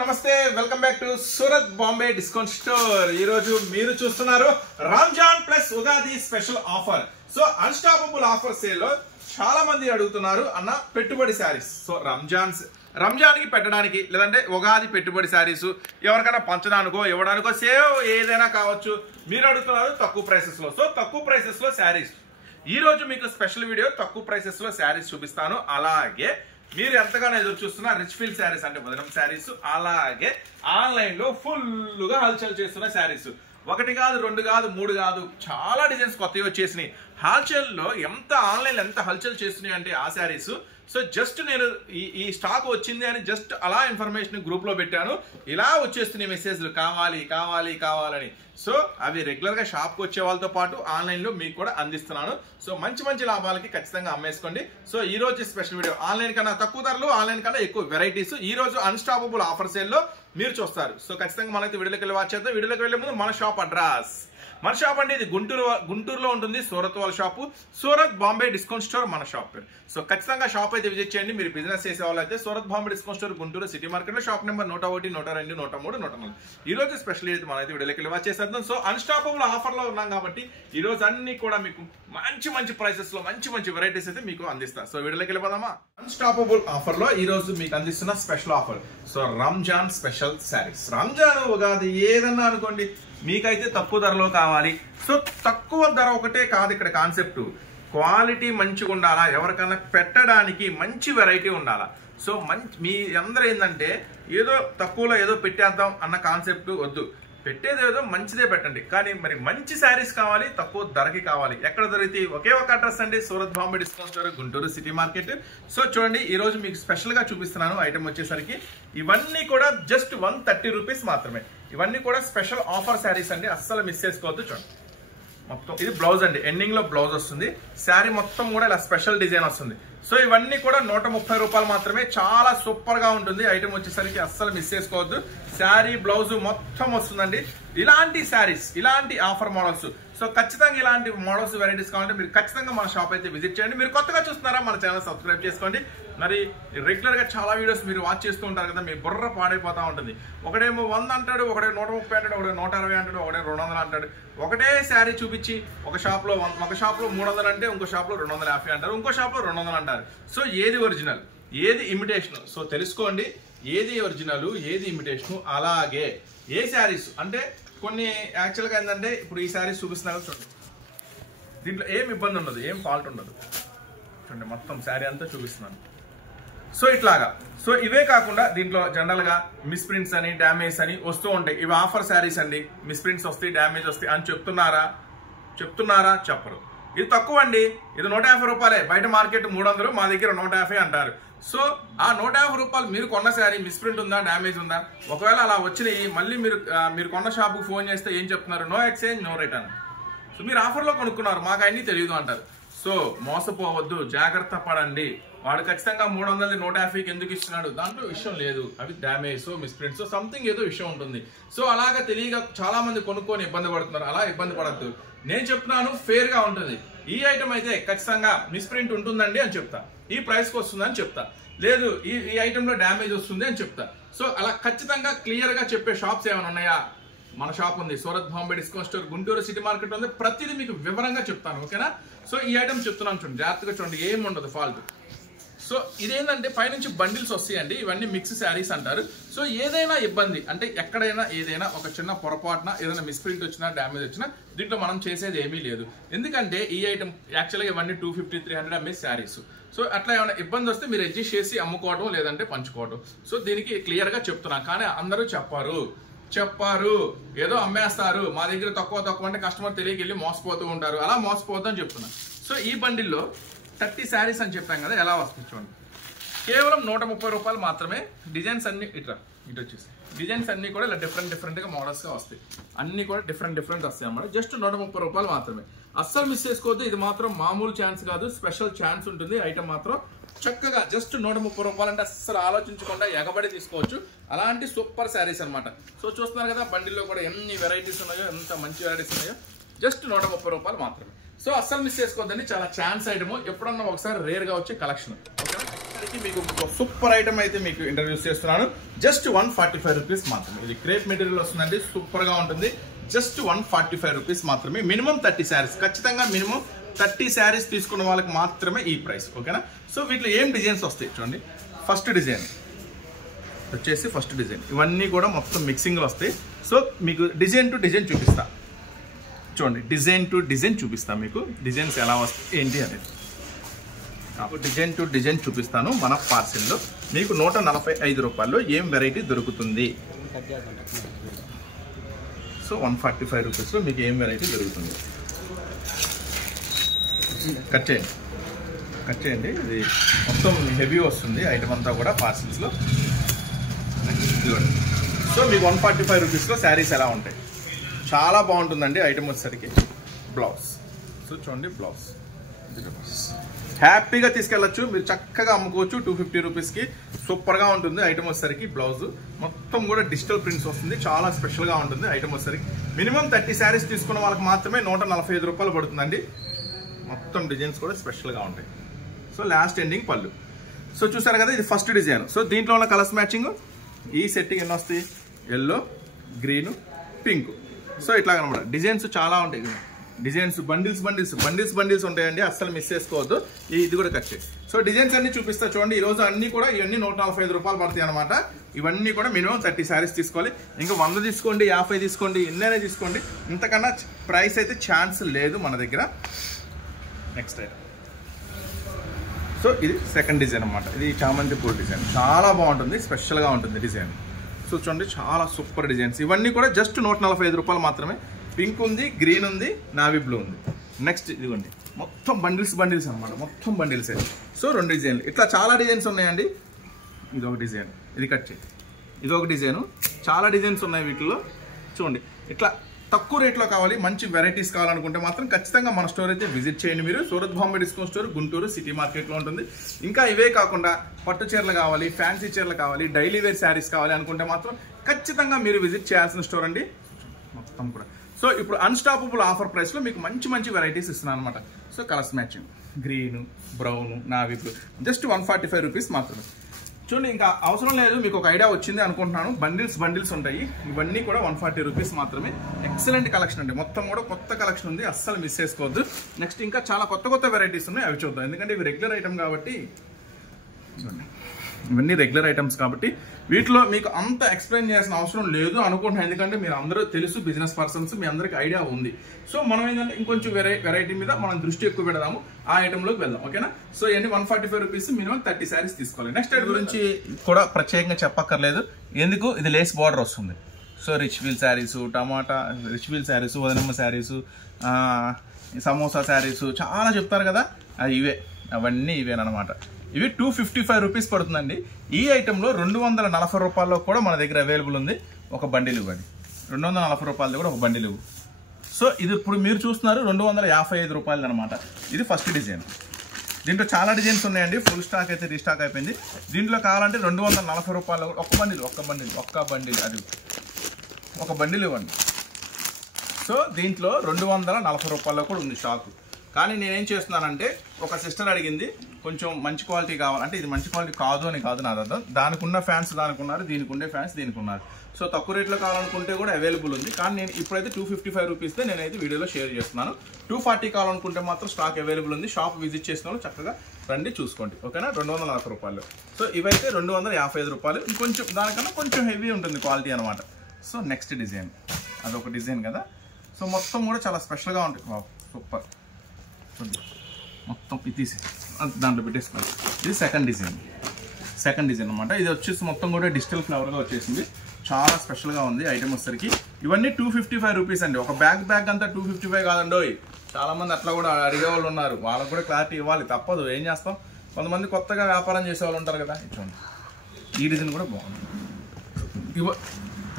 నమస్తే welcome back to Surat Bombay discount store. ఈ రోజు మీరు చూస్తున్నారు Ramzan plus Ugadi special offer. So unstoppable offer sale లో చాలా మంది అడుగుతున్నారు అన్న పెట్టుబడి శారీస్. సో రంజాన్ కి పెట్టడానికి లేదంటే ఉగాది పెట్టుబడి శారీస్ ఎవరికైనా పంచడానికో ఇవ్వడానికో సేవ్ ఏదైనా కావచ్చు. మీరు అడుగుతున్నారు తక్కువ ప్రైసెస్ లో. సో తక్కువ ప్రైసెస్ లో శారీస్ ఈ రోజు మీకు స్పెషల్ వీడియో తక్కువ ప్రైసెస్ లో శారీస్ చూపిస్తాను. అలాగే మీరు ఎంతగానో ఎదురు చూస్తున్న రిచ్ ఫీల్ శారీస్ అంటే వదనం శారీస్, అలాగే ఆన్లైన్ లో ఫుల్ గా హల్చల్ చేస్తున్న శారీస్. ఒకటి కాదు, రెండు కాదు, మూడు కాదు, చాలా డిజైన్స్ కొత్తవి వచ్చేసినాయి. హల్చల్ లో ఎంత ఆన్లైన్ ఎంత హల్చల్ చేస్తున్నాయి అంటే ఆ శారీస్. సో జస్ట్ నేను ఈ స్టాక్ వచ్చింది అని జస్ట్ అలా ఇన్ఫర్మేషన్ గ్రూప్ లో పెట్టాను. ఇలా వచ్చేస్తున్నాయి మెసేజ్లు కావాలి కావాలి కావాలని. సో అవి రెగ్యులర్ గా షాప్ కు వచ్చే వాళ్ళతో పాటు ఆన్లైన్ లో మీకు కూడా అందిస్తున్నాను. సో మంచి మంచి లాభాలకి ఖచ్చితంగా అమ్మేసుకోండి. సో ఈ రోజు స్పెషల్ వీడియో ఆన్లైన్ కన్నా తక్కువ ధరలు, ఆన్లైన్ కన్నా ఎక్కువ వెరైటీస్ ఈ రోజు అన్స్టాపబుల్ ఆఫర్ సేల్ లో మీరు చూస్తారు. సో ఖచ్చితంగా మనైతే వీడియోలోకి వెళ్ళి వాచ్ చేద్దాం. వీడియోలోకి వెళ్లే ముందు మన షాప్ అడ్రస్. మన షాప్ అంటే ఇది గుంటూరులో ఉంటుంది. సూరత్ వాళ్ళ shop, Surat Bombay discount store మన షాప్. సో ఖచ్చితంగా షాప్ అయితే విజిట్ చేయండి. మీరు బిజినెస్ చేసే వాళ్ళు అయితే Surat Bombay discount store Guntur city market లో షాప్ నెంబర్ 101, 102, 103, 104. ఈ రోజు స్పెషల్ అయితే మనైతే వీడియోలోకి వెళ్ళి వాచ్ చేసేద్దాం. సో అన్స్టాపబుల్ ఆఫర్ లో ఉన్నాం కాబట్టి ఈ రోజు అన్ని కూడా మీకు మంచి మంచి ప్రైసెస్ లో మంచి మంచి వెరైటీస్ అయితే మీకు అందిస్తా. సో వీడియోలోకి వెళ్ళిపోదామా. అన్స్టాపబుల్ ఆఫర్ లో ఈ రోజు మీకు అందిస్తున్న special offer. So Ramzan special saris. Ramzan Ugadi ఏదన్నా అనుకోండి, మీకైతే తక్కువ ధరలో కావాలి. సో తక్కువ ధర ఒకటే కాదు ఇక్కడ కాన్సెప్ట్, క్వాలిటీ మంచిగా ఉండాలా, ఎవరికైనా పెట్టడానికి మంచి వెరైటీ ఉండాలా. సో మీ అందరూ ఏంటంటే ఏదో తక్కువలో ఏదో పెట్టేద్దాం అన్న కాన్సెప్ట్ వద్దు. పెట్టేది ఏదో మంచిదే పెట్టండి, కానీ మరి మంచి శారీస్ కావాలి, తక్కువ ధరకి కావాలి. ఎక్కడ దొరికితే ఒకే ఒక అడ్రస్ అండి, Surat Bombay discount store Guntur city market. So చూడండి ఈ రోజు మీకు స్పెషల్ గా చూపిస్తున్నాను ఐటమ్ వచ్చేసరికి ఇవన్నీ కూడా జస్ట్ 130 రూపీస్ మాత్రమే. ఇవన్నీ కూడా స్పెషల్ ఆఫర్ శారీస్ అండి, అస్సలు మిస్ చేసుకోవద్దు. చూడండి మొత్తం ఇది బ్లౌజ్ అండి, ఎండింగ్ లో బ్లౌజ్ వస్తుంది. శారీ మొత్తం కూడా ఇలా స్పెషల్ డిజైన్ వస్తుంది. సో ఇవన్నీ కూడా 130 రూపాయలు మాత్రమే. చాలా సూపర్ గా ఉంటుంది ఐటమ్ వచ్చేసరికి, అస్సలు మిస్ చేసుకోవద్దు. శారీ బ్లౌజ్ మొత్తం వస్తుందండి. ఇలాంటి శారీస్, ఇలాంటి ఆఫర్ మోడల్స్, సో ఖచ్చితంగా ఇలాంటి మోడల్స్ వెరైటీస్ కావాలంటే మీరు ఖచ్చితంగా మన షాప్ అయితే విజిట్ చేయండి. మీరు కొత్తగా చూస్తున్నారా మన ఛానల్ సబ్స్క్రైబ్ చేసుకోండి. మరి రెగ్యులర్ గా చాలా వీడియోస్ మీరు వాచ్ చేస్తూ ఉంటారు కదా, మీ బుర్ర పాడైపోతా ఉంటుంది. ఒకడేమో 100 అంటాడు, ఒకడే 130 అంటాడు, ఒకడే 160 అంటాడు, ఒకడే 200 అంటాడు. ఒకటే శారీ చూపించి ఒక షాప్ లో 300 అంటే ఇంకో షాప్ లో 250 అంటారు, ఇంకో షాప్ లో 200 అంటారు. సో ఏది ఒరిజినల్ ఏది ఇమిటేషన్, సో తెలుసుకోండి. ఏది ఒరిజినల్ ఏది ఇమిటేషన్. అలాగే ఏ శారీస్ అంటే కొన్ని యాక్చువల్గా ఏంటంటే ఇప్పుడు ఈ శారీస్ చూపిస్తున్నారు చూడండి, దీంట్లో ఏం ఇబ్బంది ఉండదు, ఏం ఫాల్ట్ ఉండదు. చూడండి మొత్తం శారీ అంతా చూపిస్తున్నాను. సో ఇట్లాగా. సో ఇవే కాకుండా దీంట్లో జనరల్ గా మిస్ప్రింట్స్ అని డ్యామేజ్ అని వస్తూ ఉంటాయి. ఇవి ఆఫర్ శారీస్ అండి. మిస్ప్రింట్స్ వస్తాయి, డ్యామేజ్ వస్తాయి అని చెప్తున్నారా చెప్పరు. ఇది తక్కువ అండి, ఇది 150 రూపాయలే. బయట మార్కెట్ 300, మా దగ్గర 150 అంటారు. సో ఆ 150 రూపాయలు మీరు కొన్న శారీ మిస్ప్రింట్ ఉందా, డ్యామేజ్ ఉందా, ఒకవేళ అలా వచ్చినాయి మళ్ళీ మీరు కొన్న షాపుకి ఫోన్ చేస్తే ఏం చెప్తున్నారు, no exchange no return. So మీరు ఆఫర్లో కొనుక్కున్నారు, మాకు అన్నీ తెలియదు అంటారు. సో మోసపోవద్దు, జాగ్రత్త పడండి. వాడు ఖచ్చితంగా 300 150కి ఎందుకు ఇస్తున్నాడు, దాంట్లో విషయం లేదు. అవి డ్యామేజ్ మిస్ప్రింట్స్ సంథింగ్ ఏదో విషయం ఉంటుంది. సో అలాగా తెలియక చాలా మంది కొనుక్కొని ఇబ్బంది పడుతున్నారు. అలా ఇబ్బంది పడద్దు. నేను చెప్తున్నాను ఫేర్ గా ఉంటుంది. ఈ ఐటమ్ అయితే ఖచ్చితంగా మిస్ప్రింట్ ఉంటుందండి అని చెప్తా, ఈ ప్రైస్ కి వస్తుంది అని చెప్తా, లేదు ఈ ఐటమ్ లో డ్యామేజ్ వస్తుంది అని చెప్తా. సో అలా ఖచ్చితంగా క్లియర్ గా చెప్పే షాప్స్ ఏమైనా ఉన్నాయా, మన షాప్ ఉంది, Surat Bombay discount store Guntur city market ఉంది. ప్రతిదీ మీకు వివరంగా చెప్తాను, ఓకేనా. సో ఈ ఐటమ్ చెప్తున్నాను చూడండి, జాగ్రత్తగా చూడండి, ఏం ఉండదు ఫాల్ట్. సో ఇదేంటంటే పైనుంచి బండిల్స్ వస్తాయండి, ఇవన్నీ మిక్స్ శారీస్ అంటారు. సో ఏదైనా ఇబ్బంది అంటే ఎక్కడైనా ఏదైనా ఒక చిన్న పొరపాటున ఏదైనా మిస్ప్రింట్ వచ్చినా డ్యామేజ్ వచ్చినా దీంట్లో మనం చేసేది ఏమీ లేదు. ఎందుకంటే ఈ ఐటమ్ యాక్చువల్గా ఇవన్నీ 250, 300 ఎంఎస్ శారీస్. సో అట్లా ఏమైనా ఇబ్బంది వస్తే మీరు అడ్జస్ట్ చేసి అమ్ముకోవడం లేదంటే పంచుకోవడం. సో దీనికి క్లియర్గా చెప్తున్నా, కానీ అందరూ చెప్పారు ఏదో అమ్మేస్తారు, మా దగ్గర తక్కువ అంటే కస్టమర్ తెలియకెళ్ళి మోసపోతూ ఉంటారు. అలా మోసపోద్దని చెప్తున్నా. సో ఈ బండిల్లో 30 శారీస్ అని చెప్పాం కదా, ఎలా వస్తుంది చూడండి. కేవలం 130 రూపాయలు మాత్రమే. డిజైన్స్ అన్ని ఇటు వచ్చేసి డిజైన్స్ అన్ని కూడా ఇలా డిఫరెంట్ గా మోడల్స్ గా వస్తాయి. అన్ని కూడా డిఫరెంట్ వస్తాయి అన్నమాట. జస్ట్ 130 రూపాయలు మాత్రమే. అస్సలు మిస్ చేసుకోవద్దు. ఇది మాత్రం మామూలు ఛాన్స్ కాదు, స్పెషల్ ఛాన్స్ ఉంటుంది. ఐటమ్ మాత్రం చక్కగా జస్ట్ 130 రూపాయలు అంటే అస్సలు ఆలోచించకుండా ఎగబడి తీసుకోవచ్చు. అలాంటి సూపర్ శారీస్ అనమాట. సో చూస్తున్నారు కదా బండిల్లో కూడా ఎన్ని వెరైటీస్ ఉన్నాయో, ఎంత మంచి వెరైటీస్ ఉన్నాయో. జస్ట్ 130 రూపాయలు మాత్రమే. సో అస్సలు మిస్ చేసుకోవద్దండి, చాలా ఛాన్స్ ఐటమ్. ఎప్పుడన్నా ఒకసారి రేర్ గా వచ్చే కలెక్షన్, ఓకే. వచ్చేసరికి మీకు సూపర్ ఐటమ్ అయితే మీకు ఇంట్రడ్యూస్ చేస్తున్నాను. జస్ట్ 145 రూపీస్ మాత్రమే. ఇది క్రేప్ మెటీరియల్ వస్తుందండి, సూపర్ గా ఉంటుంది. జస్ట్ 145 రూపీస్ మాత్రమే. మినిమం 30 శారీస్, ఖచ్చితంగా మినిమం 30 శారీస్ తీసుకున్న వాళ్ళకి మాత్రమే ఈ ప్రైస్, ఓకేనా. సో వీటిలో ఏం డిజైన్స్ వస్తాయి చూడండి. ఫస్ట్ డిజైన్ వచ్చేసి ఫస్ట్ డిజైన్, ఇవన్నీ కూడా మొత్తం మిక్సింగ్లో వస్తాయి. సో మీకు డిజైన్ టు డిజైన్ చూపిస్తా చూడండి. డిజైన్ టు డిజైన్ చూపిస్తా మీకు, డిజైన్స్ ఎలా వస్తాయి ఏంటి అనేది. డిజైన్ టు డిజైన్ చూపిస్తాను. మన పార్సిల్లో మీకు 145 రూపాయల్లో ఏం వెరైటీ దొరుకుతుంది. సో 145 రూపీస్లో మీకు ఏం వెరైటీ దొరుకుతుంది. కట్ చేయండి. ఇది మొత్తం హెవీ వస్తుంది ఐటమ్ అంతా కూడా పార్సిల్స్లో. సో మీకు 145 రూపీస్లో శారీస్ ఎలా ఉంటాయి, చాలా బాగుంటుందండి. ఐటమ్ వచ్చేసరికి బ్లౌజ్. సో చూడండి, బ్లౌజ్ హ్యాపీగా తీసుకెళ్ళచ్చు, మీరు చక్కగా అమ్ముకోవచ్చు 250 రూపీస్కి. సూపర్గా ఉంటుంది ఐటమ్ వచ్చేసరికి. బ్లౌజ్ మొత్తం కూడా డిజిటల్ ప్రింట్స్ వస్తుంది, చాలా స్పెషల్గా ఉంటుంది ఐటమ్ వచ్చేసరికి. మినిమం 30 శారీస్ తీసుకున్న వాళ్ళకి మాత్రమే 145 రూపాయలు పడుతుందండి. మొత్తం డిజైన్స్ కూడా స్పెషల్గా ఉంటాయి. సో లాస్ట్ ఎండింగ్ పళ్ళు. సో చూసారు కదా, ఇది ఫస్ట్ డిజైన్. సో దీంట్లో ఉన్న కలర్స్ మ్యాచింగ్ ఈ సెట్టింగ్ ఎన్ని వస్తాయి, ఎల్లో, గ్రీన్, పింక్. సో ఇట్లా అనమాట. డిజైన్స్ చాలా ఉంటాయి. డిజైన్స్ బండిల్స్ ఉంటాయండి, అస్సలు మిస్ చేసుకోవద్దు. ఇది కూడా కట్ చేయి. సో డిజైన్స్ అన్ని చూపిస్తా చూడండి. ఈరోజు అన్ని కూడా ఇవన్నీ 145 రూపాయలు పడతాయి అనమాట. ఇవన్నీ కూడా మినిమం 30 శారీస్ తీసుకోవాలి. ఇంకా 100 తీసుకోండి, 50 తీసుకోండి, ఎన్నైనా తీసుకోండి. ఇంతకన్నా ప్రైస్ అయితే ఛాన్స్ లేదు మన దగ్గర. Next item. సో ఇది సెకండ్ డిజైన్ అనమాట. ఇది చామంతి పూల డిజైన్, చాలా బాగుంటుంది, స్పెషల్గా ఉంటుంది డిజైన్. సో చూడండి, చాలా సూపర్ డిజైన్స్. ఇవన్నీ కూడా జస్ట్ 145 రూపాయలు మాత్రమే. పింక్ ఉంది, గ్రీన్ ఉంది, నావీ బ్లూ ఉంది. నెక్స్ట్ ఇదిగోండి, మొత్తం బండిల్స్ అనమాట, మొత్తం బండిల్సే. సో 2 డిజైన్లు, ఇట్లా చాలా డిజైన్స్ ఉన్నాయండి. ఇది ఒక డిజైన్, ఇది కట్ చేయి. ఇది ఒక డిజైను, చాలా డిజైన్స్ ఉన్నాయి వీటిలో. చూడండి, ఇట్లా తక్కువ రేట్లో కావాలి, మంచి వెరైటీస్ కావాలనుకుంటే మాత్రం ఖచ్చితంగా మన స్టోర్ అయితే విజిట్ చేయండి మీరు. Surat Bombay discount store, Guntur city మార్కెట్లో ఉంటుంది. ఇంకా ఇవే కాకుండా పట్టు చీరలు కావాలి, ఫ్యాన్సీ చీరలు కావాలి, డైలీ వేర్ శారీస్ కావాలి అనుకుంటే మాత్రం ఖచ్చితంగా మీరు విజిట్ చేయాల్సిన స్టోర్ అండి మొత్తం కూడా. సో ఇప్పుడు అన్స్టాపబుల్ ఆఫర్ ప్రైస్లో మీకు మంచి వెరైటీస్ ఇస్తున్నాను అనమాట. So colours matching green, brown, navy blue, just 145 rupees మాత్రమే. చూడండి, ఇంకా అవసరం లేదు, మీకు ఒక ఐడియా వచ్చింది అనుకుంటున్నాను. బండిల్స్ ఉంటాయి, ఇవన్నీ కూడా 140 రూపీస్ మాత్రమే. ఎక్సలెంట్ కలెక్షన్ అండి, మొత్తం కూడా కొత్త కలెక్షన్ ఉంది, అస్సలు మిస్ చేసుకోవద్దు. నెక్స్ట్ ఇంకా చాలా కొత్త వెరైటీస్ ఉన్నాయి, అవి చూద్దాం. ఎందుకంటే ఇవి రెగ్యులర్ ఐటమ్ కాబట్టి, ఇవన్నీ రెగ్యులర్ ఐటమ్స్ కాబట్టి వీటిలో మీకు అంత ఎక్స్ప్లెయిన్ చేయాల్సిన అవసరం లేదు అనుకుంటున్నాను. ఎందుకంటే మీరు అందరూ తెలుసు, బిజినెస్ పర్సన్స్, మీ అందరికి ఐడియా ఉంది. సో మనం ఏంటంటే ఇంకొంచెం వెరైటీ మీద మనం దృష్టి ఎక్కువ పెడదాము, ఆ ఐటెంలోకి వెళ్దాం, ఓకేనా. సో ఇవన్నీ 145 రూపీస్, మినిమం 30 శారీస్ తీసుకోవాలి. నెక్స్ట్ ఐటమ్ గురించి కూడా ప్రత్యేకంగా చెప్పక్కర్లేదు, ఎందుకు ఇది లేస్ బార్డర్ వస్తుంది. So rich veil saris, rich veil saris, వదనమ్మ శారీసు, సమోసా శారీసు చాలా చెప్తారు కదా, అవన్నీ ఇవేనమాట. ఇవి 255 రూపీస్ పడుతుందండి. ఈ ఐటెంలో 240 రూపాయల్లో కూడా మన దగ్గర అవైలబుల్ ఉంది. ఒక బండిల్ ఇవ్వండి, 240 రూపాయలది కూడా ఒక బండిల్ ఇవ్వు. సో ఇది ఇప్పుడు మీరు చూస్తున్నారు 255 రూపాయలు అనమాట. ఇది ఫస్ట్ డిజైన్. దీంట్లో చాలా డిజైన్స్ ఉన్నాయండి, ఫుల్ స్టాక్ అయితే రీస్టాక్ అయిపోయింది. దీంట్లో కావాలంటే 240 రూపాయలు ఒక బండిల్ అది ఒక బండిల్ ఇవ్వండి. సో దీంట్లో 240 రూపాయల్లో కూడా ఉంది స్టాక్. కానీ నేనేం చేస్తున్నానంటే, ఒక సిస్టర్ అడిగింది కొంచెం మంచి క్వాలిటీ కావాలంటే, ఇది మంచి క్వాలిటీ కాదు అని కాదు నా అర్థం. దానికి ఉన్న ఫ్యాన్స్ దానికి ఉన్నారు, దీనికి ఉండే ఫ్యాన్స్ దీనికి ఉన్నారు. సో తక్కువ రేట్లో కావాలనుకుంటే కూడా అవైలబుల్ ఉంది. కానీ నేను ఇప్పుడైతే 255 రూపీస్తో నేనైతే వీడియోలో షేర్ చేస్తున్నాను. 240 కావాలనుకుంటే మాత్రం స్టాక్ అవైలబుల్ ఉంది. షాప్ విజిట్ చేసిన వాళ్ళు చక్కగా రండి, చూసుకోండి, ఓకేనా. 240 రూపాయలు. సో ఇవైతే 255 రూపాయలు. ఇంకొంచెం దానికన్నా కొంచెం హెవీ ఉంటుంది క్వాలిటీ అనమాట. సో నెక్స్ట్ డిజైన్, అదొక డిజైన్ కదా. సో మొత్తం కూడా చాలా స్పెషల్గా ఉంటుంది. సూపర్, మొత్తం ఇది తీసి దాంట్లో పెట్టేస్తున్నాను. ఇది సెకండ్ డిజైన్ అనమాట. ఇది వచ్చేసి మొత్తం కూడా డిజిటల్ ఫ్లవర్గా వచ్చేసింది, చాలా స్పెషల్గా ఉంది ఐటమ్ వచ్చేసరికి. ఇవన్నీ 255 రూపీస్ అండి. ఒక బ్యాగ్ అంతా 255 కాదండి. చాలా మంది అట్లా కూడా అడిగే వాళ్ళు ఉన్నారు, వాళ్ళకు కూడా క్లారిటీ ఇవ్వాలి, తప్పదు, ఏం చేస్తాం. కొంతమంది కొత్తగా వ్యాపారం చేసే వాళ్ళు ఉంటారు కదా. చూడండి, ఈ డిజైన్ కూడా బాగుంది.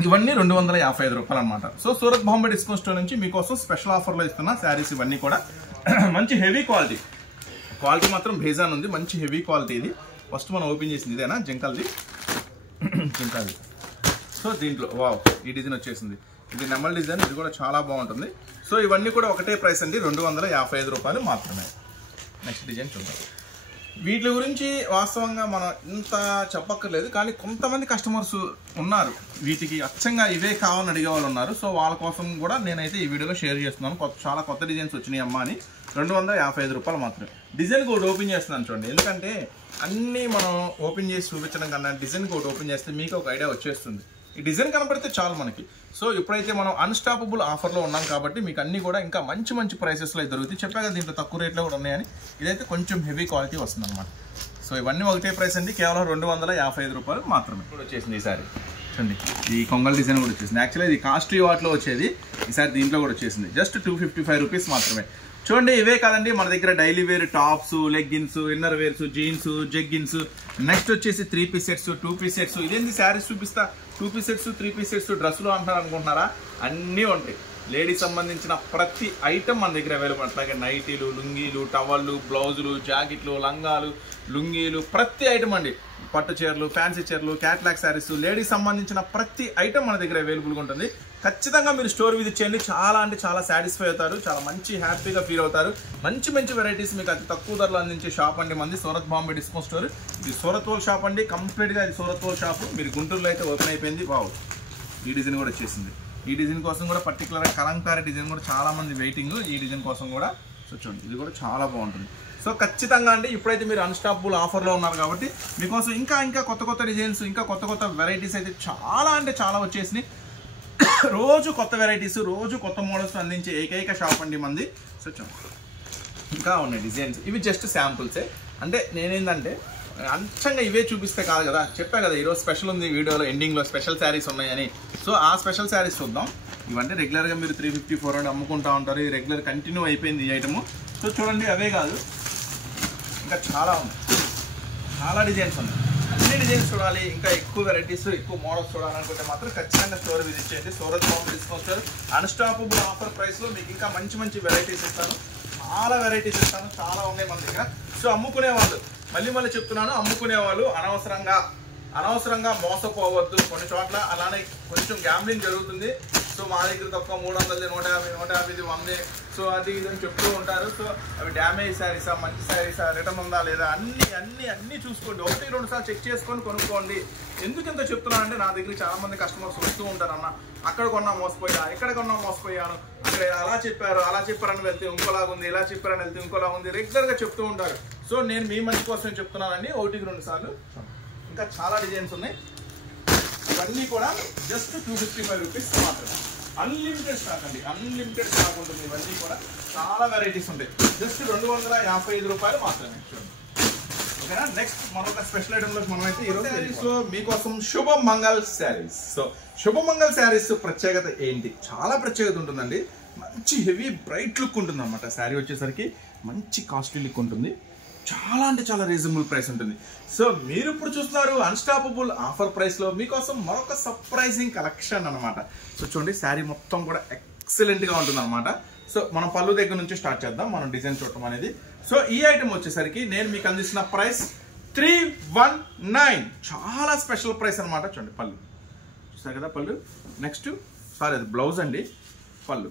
ఇవన్నీ 255 రూపాయలు అనమాట. So Surat Bombay discount store నుంచి మీకోసం స్పెషల్ ఆఫర్లో ఇస్తున్న శారీస్ ఇవన్నీ కూడా. మంచి హెవీ క్వాలిటీ మాత్రం బేజాన్ ఉంది, మంచి హెవీ క్వాలిటీ. ఇది ఫస్ట్ మనం ఓపెన్ చేసింది ఇదేనా, జంకల్ది. సో దీంట్లో ఈ డిజైన్ వచ్చేసింది, ఇది నెమల్ డిజైన్, ఇది కూడా చాలా బాగుంటుంది. సో ఇవన్నీ కూడా ఒకటే ప్రైస్ అండి, 255 రూపాయలు మాత్రమే. నెక్స్ట్ డిజైన్ చూద్దాం. వీటి గురించి వాస్తవంగా మనం ఇంత చెప్పక్కర్లేదు, కానీ కొంతమంది కస్టమర్స్ ఉన్నారు వీటికి అచ్చంగా ఇవే కావాలని అడిగే వాళ్ళు ఉన్నారు. సో వాళ్ళ కోసం కూడా నేనైతే ఈ వీడియోలో షేర్ చేస్తున్నాను. చాలా కొత్త డిజైన్స్ వచ్చినాయి అమ్మ అని. 255 రూపాయలు మాత్రమే. డిజైన్ కోడ్ ఓపెన్ చేస్తున్నాను చూడండి, ఎందుకంటే అన్నీ మనం ఓపెన్ చేసి చూపించడం కన్నా డిజైన్ కోడ్ ఓపెన్ చేస్తే మీకు ఒక ఐడియా వచ్చేస్తుంది. ఈ డిజైన్ కనపడితే చాలు మనకి. సో ఇప్పుడైతే మనం అన్స్టాపబుల్ ఆఫర్లో ఉన్నాం కాబట్టి మీకు అన్నీ కూడా ఇంకా మంచి మంచి ప్రైసెస్లో దొరుకుతాయి. చెప్పాక దీంట్లో తక్కువ రేట్లో కూడా ఉన్నాయని. ఇదైతే కొంచెం హెవీ క్వాలిటీ వస్తుంది అనమాట. సో ఇవన్నీ ఒకటే ప్రైస్ అండి, కేవలం 255 రూపాయలు మాత్రమే. కూడా వచ్చేసింది ఈసారి చూడండి, ఈ కొంగల్ డిజైన్ కూడా వచ్చేసింది. యాక్చువల్లీ ఇది కాస్ట్లీ వాటిలో వచ్చేది, ఈసారి దీంట్లో కూడా వచ్చేసింది. జస్ట్ 255 రూపీస్ మాత్రమే. చూడండి ఇవే కాదండి, మన దగ్గర daily wear tops, leggings, inner wears, jeans, jeggings, next వచ్చేసి 3 పీస్ సెట్స్, 2 పీస్ సెట్స్. ఇదేంటి శారీస్ చూపిస్తా, 2 పీస్ సెట్స్, 3 పీస్ సెట్స్, డ్రెస్సులు అంటారు అనుకుంటున్నారా? అన్నీ ఉంటాయి. లేడీస్ సంబంధించిన ప్రతి ఐటమ్ మన దగ్గర అవైలబుల్. అట్లాగే నైటీలు, లుంగీలు, టవళ్ళు, బ్లౌజులు, జాకెట్లు, లంగాలు, లుంగీలు, ప్రతి ఐటమ్ అండి. పట్టు చీరలు, ఫ్యాన్సీ చీరలు, క్యాట్లాగ్ శారీస్, లేడీస్ సంబంధించిన ప్రతి ఐటమ్ మన దగ్గర అవైలబుల్గా ఉంటుంది. ఖచ్చితంగా మీరు స్టోర్ విజిట్ చేయండి. చాలా అంటే చాలా సాటిస్ఫై అవుతారు, చాలా మంచి హ్యాపీగా ఫీల్ అవుతారు. మంచి మంచి వెరైటీస్ మీకు అతి తక్కువ ధరలో అందించే షాప్ అండి మంది సూరత్ బాంబే డిస్కౌంట్ స్టోర్. ఇది సూరత్ హోల్ షాప్ అండి, కంప్లీట్గా ఇది సూరత్ హోల్ షాప్. మీరు గుంటూరులో అయితే ఓపెన్ అయిపోయింది. వావ్, ఈ డిజైన్ కూడా వచ్చేసింది. ఈ డిజైన్ కోసం కూడా పర్టికులర్గా కలంకారీ డిజైన్ కూడా చాలా మంది వెయిటింగ్ ఈ డిజైన్ కోసం కూడా. సో చూడండి, ఇది కూడా చాలా బాగుంటుంది. సో ఖచ్చితంగా అండి ఇప్పుడైతే మీరు అన్స్టాపబుల్ ఆఫర్లో ఉన్నారు కాబట్టి మీకోసం ఇంకా ఇంకా కొత్త కొత్త డిజైన్స్, ఇంకా కొత్త కొత్త వెరైటీస్ అయితే చాలా అంటే చాలా వచ్చేసినాయి. రోజు కొత్త వెరైటీస్, రోజు కొత్త మోడల్స్ అందించే ఏకైక షాప్ అండి మంది. సో చూడండి, ఇంకా ఉన్నాయి డిజైన్స్. ఇవి జస్ట్ శాంపుల్సే. అంటే నేనేంటంటే అంచంగా ఇవే చూపిస్తే కాదు కదా, చెప్పా కదా ఈరోజు స్పెషల్ ఉంది వీడియోలో ఎండింగ్లో స్పెషల్ శారీస్ ఉన్నాయని. సో ఆ స్పెషల్ శారీస్ చూద్దాం. ఇవంటే రెగ్యులర్గా మీరు 350, 400 అమ్ముకుంటూ ఉంటారు. ఈ రెగ్యులర్ కంటిన్యూ అయిపోయింది ఈ ఐటము. సో చూడండి, అవే కాదు ఇంకా చాలా ఉన్నాయి, చాలా డిజైన్స్ ఉన్నాయి. అన్ని డిజైన్స్ చూడాలి, ఇంకా ఎక్కువ వెరైటీస్, ఎక్కువ మోడల్స్ చూడాలనుకుంటే మాత్రం ఖచ్చితంగా స్టోర్ విజిట్ చేయండి. Surat Bombay discount store unstoppable offer ప్రైస్లో మీకు ఇంకా మంచి మంచి వెరైటీస్ ఇస్తాను. చాలా వెరైటీస్ ఇస్తాను, చాలా ఉన్నాయి మన దగ్గర. సో అమ్ముకునే వాళ్ళు, మళ్ళీ చెప్తున్నాను, అమ్ముకునే వాళ్ళు అనవసరంగా మోసపోవద్దు. కొన్ని చోట్ల అలానే కొంచెం గ్యాంబ్లింగ్ జరుగుతుంది. సో మా దగ్గర తక్కువ 300, 150, 150, 100, సో అది ఇదని చెప్తూ ఉంటారు. సో అవి డ్యామేజ్ శారీసా, మంచి శారీసా, రిటర్న్ ఉందా లేదా అన్నీ చూసుకోండి. 1-2 సార్లు చెక్ చేసుకొని కొనుక్కోండి. ఎందుకు ఇంత చెప్తున్నానంటే నా దగ్గర చాలా మంది కస్టమర్స్ వస్తూ ఉంటారు. అన్న అక్కడ కొన్నా మోసపోయా, ఇక్కడ కొన్నా మోసపోయాను, అక్కడ అలా చెప్పారని వెళ్తే ఇంకోలాగుంది, ఇలా చెప్పారని వెళ్తే ఇంకోలాగుంది, రెగ్యులర్గా చెప్తూ ఉంటారు. సో నేను మీ మంచి కోసం చెప్తున్నానండి. 1-2 సార్లు. ఇంకా చాలా డిజైన్స్ ఉన్నాయి. ఇవన్నీ కూడా జస్ట్ 255 రూపీస్ మాత్రమే. అన్లిమిటెడ్ స్టాక్ అండి, అన్లిమిటెడ్ స్టాక్ ఉంటుంది. ఇవన్నీ కూడా చాలా వెరైటీస్ ఉంటాయి. జస్ట్ 255 రూపాయలు మాత్రమే. చూడండి, ఓకేనా. నెక్స్ట్ మరొక స్పెషల్ ఐటమ్లోకి మనమైతే ఈరోజు మీకోసం శుభమంగళ్ శారీస్. సో శుభమంగళ్ శారీస్ ప్రత్యేకత ఏంటి? చాలా ప్రత్యేకత ఉంటుందండి. మంచి హెవీ బ్రైట్ లుక్ ఉంటుంది అన్నమాట. శారీ వచ్చేసరికి మంచి కాస్ట్లీ లుక్ ఉంటుంది. చాలా అంటే చాలా రీజనబుల్ ప్రైస్ ఉంటుంది. సో మీరు ఇప్పుడు చూస్తున్నారు అన్స్టాపబుల్ ఆఫర్ ప్రైస్లో మీకోసం మరొక సర్ప్రైజింగ్ కలెక్షన్ అనమాట. సో చూడండి, శారీ మొత్తం కూడా ఎక్సలెంట్గా ఉంటుంది అనమాట. సో మనం పళ్ళు దగ్గర నుంచి స్టార్ట్ చేద్దాం, మనం డిజైన్ చూడటం అనేది. సో ఈ ఐటమ్ వచ్చేసరికి నేను మీకు అందిస్తున్న ప్రైస్ 319. చాలా స్పెషల్ ప్రైస్ అనమాట. చూడండి, పళ్ళు చూసారు కదా, పళ్ళు. నెక్స్ట్ అది బ్లౌజ్ అండి. పళ్ళు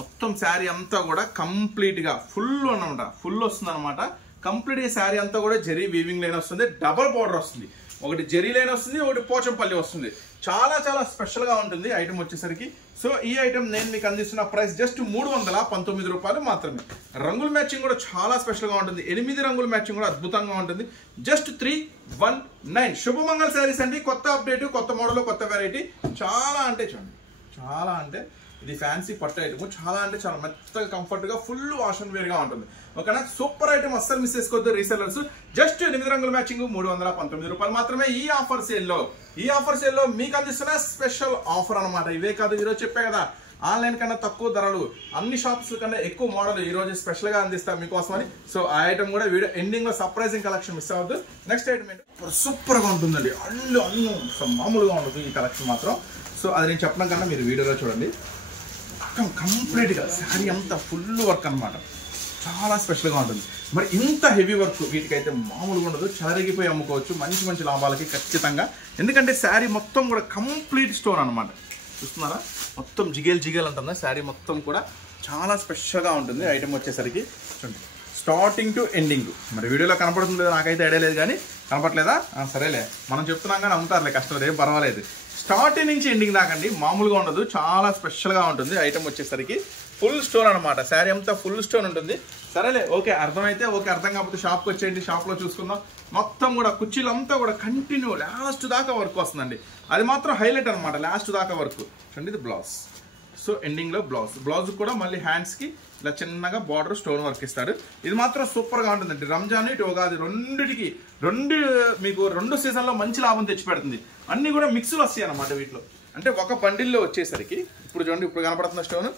మొత్తం శారీ అంతా కూడా కంప్లీట్గా ఫుల్ అనమాట, ఫుల్ వస్తుంది అనమాట. కంప్లీట్గా శారీ అంతా కూడా జరీ వీవింగ్ లైన్ వస్తుంది, డబల్ బార్డర్ వస్తుంది, ఒకటి జరీ లైన్ వస్తుంది, ఒకటి పోచంపల్లి వస్తుంది. చాలా చాలా స్పెషల్గా ఉంటుంది ఐటమ్ వచ్చేసరికి. సో ఈ ఐటమ్ నేను మీకు అందిస్తున్న ప్రైస్ జస్ట్ 319 రూపాయలు మాత్రమే. రంగుల మ్యాచింగ్ కూడా చాలా స్పెషల్గా ఉంటుంది. 8 రంగుల మ్యాచింగ్ కూడా అద్భుతంగా ఉంటుంది. జస్ట్ 319. శుభమంగళ్ శారీస్ అండి. కొత్త అప్డేట్, కొత్త మోడల్, కొత్త వెరైటీ. చాలా అంటే చూడండి, చాలా అంటే ఇది ఫ్యాన్సీ పట్టు ఐటమ్. చాలా అంటే చాలా మెత్తగా, కంఫర్ట్గా, ఫుల్ వాష్ అండ్ వేర్గా ఉంటుంది. ఓకేనా. సూపర్ ఐటమ్, అస్సలు మిస్ చేసుకోవద్దు రీసెల్లర్స్. జస్ట్ 8 రంగుల మ్యాచింగ్ 319 రూపాయలు మాత్రమే ఈ ఆఫర్ సేల్లో మీకు అందిస్తున్న స్పెషల్ ఆఫర్ అనమాట. ఇవే కాదు, ఈరోజు చెప్పే కదా ఆన్లైన్ కన్నా తక్కువ ధరలు, అన్ని షాప్స్ కన్నా ఎక్కువ మోడల్ ఈరోజు స్పెషల్గా అందిస్తాం మీకోసమని. సో ఆ ఐటమ్ కూడా వీడియో ఎండింగ్లో సర్ప్రైజింగ్ కలెక్షన్ మిస్ అవ్వద్దు. నెక్స్ట్ ఐటమ్ ఏంటి, సూపర్గా ఉంటుందండి. అల్లు మామూలుగా ఉంటుంది ఈ కలెక్షన్ మాత్రం. సో అది నేను చెప్పడం కన్నా మీరు వీడియోలో చూడండి. కంప్లీట్గా శారీ అంతా ఫుల్ వర్క్ అనమాట. చాలా స్పెషల్గా ఉంటుంది. మరి ఇంత హెవీ వర్క్ వీటికైతే మామూలుగా ఉండదు. చెలరిగిపోయి అమ్ముకోవచ్చు మంచి మంచి లాభాలకి ఖచ్చితంగా. ఎందుకంటే శారీ మొత్తం కూడా కంప్లీట్ స్టోన్ అనమాట. చూస్తున్నారా, మొత్తం జిగేల్ అంటుందా శారీ మొత్తం కూడా. చాలా స్పెషల్గా ఉంటుంది ఐటమ్ వచ్చేసరికి. చూడండి, స్టార్టింగ్ టు ఎండింగ్. మరి వీడియోలో కనపడుతుంది లేదా నాకైతే ఐడియా లేదు, కానీ కనపడలేదా? సరేలే, మనం చెప్తున్నాం కానీ అమ్ముతారులే, కస్టమర్ ఏం పర్వాలేదు. స్టార్టింగ్ నుంచి ఎండింగ్ దాకండి మామూలుగా ఉండదు, చాలా స్పెషల్గా ఉంటుంది. ఐటమ్ వచ్చేసరికి ఫుల్ స్టోన్ అనమాట. శారీ అంతా ఫుల్ స్టోన్ ఉంటుంది. సరేలే, ఓకే, అర్థమైతే ఓకే, అర్థం కాకపోతే షాప్కి వచ్చేయండి, షాప్లో చూసుకుందాం. మొత్తం కూడా కుర్చీలంతా కూడా కంటిన్యూ లాస్ట్ దాకా వర్క్ వస్తుందండి. అది మాత్రం హైలైట్ అనమాట, లాస్ట్ దాకా వర్క్. చూడండి, ఇది బ్లౌజ్. సో ఎండింగ్లో బ్లౌజ్ కూడా మళ్ళీ హ్యాండ్స్కి ఇలా చిన్నగా బార్డర్ స్టోన్ వర్క్ ఇస్తాడు. ఇది మాత్రం సూపర్గా ఉంటుందండి. రంజాన్ ఇటు ఉగాది రెండింటికి మీకు 2 సీజన్లో మంచి లాభం తెచ్చిపెడుతుంది. అన్నీ కూడా మిక్స్లు వస్తాయి అన్నమాట వీటిలో. అంటే ఒక బండిల్లో వచ్చేసరికి ఇప్పుడు చూడండి, ఇప్పుడు కనపడుతున్న స్టోన్,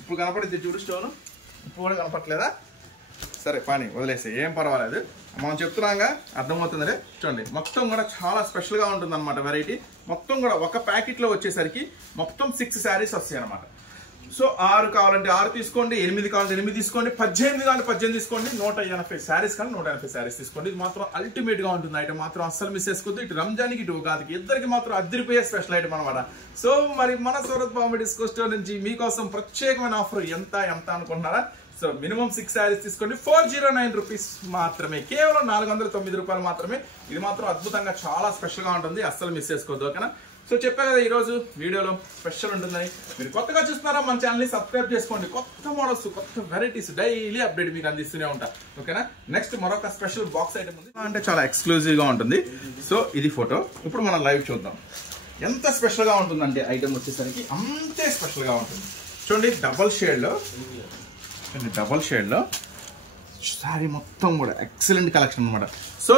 ఇప్పుడు కనపడుతుంది చూడు స్టోన్, ఇప్పుడు కూడా కనపడలేదా? సరే పని వదిలేసి ఏం పర్వాలేదు, మనం చెప్తున్నాగా అర్థమవుతుందిలే. చూడండి, మొత్తం కూడా చాలా స్పెషల్గా ఉంటుంది అనమాట వెరైటీ. మొత్తం కూడా ఒక ప్యాకెట్లో వచ్చేసరికి మొత్తం 6 శారీస్ వస్తాయి అనమాట. సో 6 కావాలంటే 6 తీసుకోండి, 8 కావాలంటే 8 తీసుకోండి, 18 కావాలంటే 18 తీసుకోండి, 180 శారీస్ కానీ 180 శారీస్ తీసుకోండి. ఇది మాత్రం అల్టిమేట్గా ఉంటుంది. ఐటమ్ మాత్రం అస్సలు మిస్ చేసుకోవద్దు. ఇటు రంజాన్కి ఇటు ఉగాదికి ఇద్దరికి మాత్రం అద్దరిపోయే స్పెషల్ ఐటమ్ అనమాట. సో మరి మన సూరత్ బాంబే డిస్కో స్టోర్ నుంచి మీకోసం ప్రత్యేకమైన ఆఫర్ ఎంత అనుకుంటున్నారా? సో మినిమం 6 శారీస్ తీసుకోండి, 409 రూపీస్ మాత్రమే, కేవలం 409 రూపాయలు మాత్రమే. ఇది మాత్రం అద్భుతంగా చాలా స్పెషల్గా ఉంటుంది, అస్సలు మిస్ చేసుకోవద్దు, ఓకేనా? సో చెప్పా కదా ఈరోజు వీడియోలో స్పెషల్ ఉంటుందని. మీరు కొత్తగా చూస్తున్నారా మన ఛానల్ని సబ్స్క్రైబ్ చేసుకోండి. కొత్త మోడల్స్, కొత్త వెరైటీస్ డైలీ అప్డేట్ మీకు అందిస్తూనే ఉంటా, ఓకేనా? నెక్స్ట్ మరొక స్పెషల్ బాక్స్ ఐటమ్ ఉంది, అంటే చాలా ఎక్స్క్లూజివ్గా ఉంటుంది. సో ఇది ఫోటో, ఇప్పుడు మనం లైవ్ చూద్దాం. ఎంత స్పెషల్గా ఉంటుందంటే ఐటమ్ వచ్చేసరికి అంతే స్పెషల్గా ఉంటుంది. చూడండి, డబల్ షేడ్లో శారీ మొత్తం కూడా ఎక్సలెంట్ కలెక్షన్ అనమాట. సో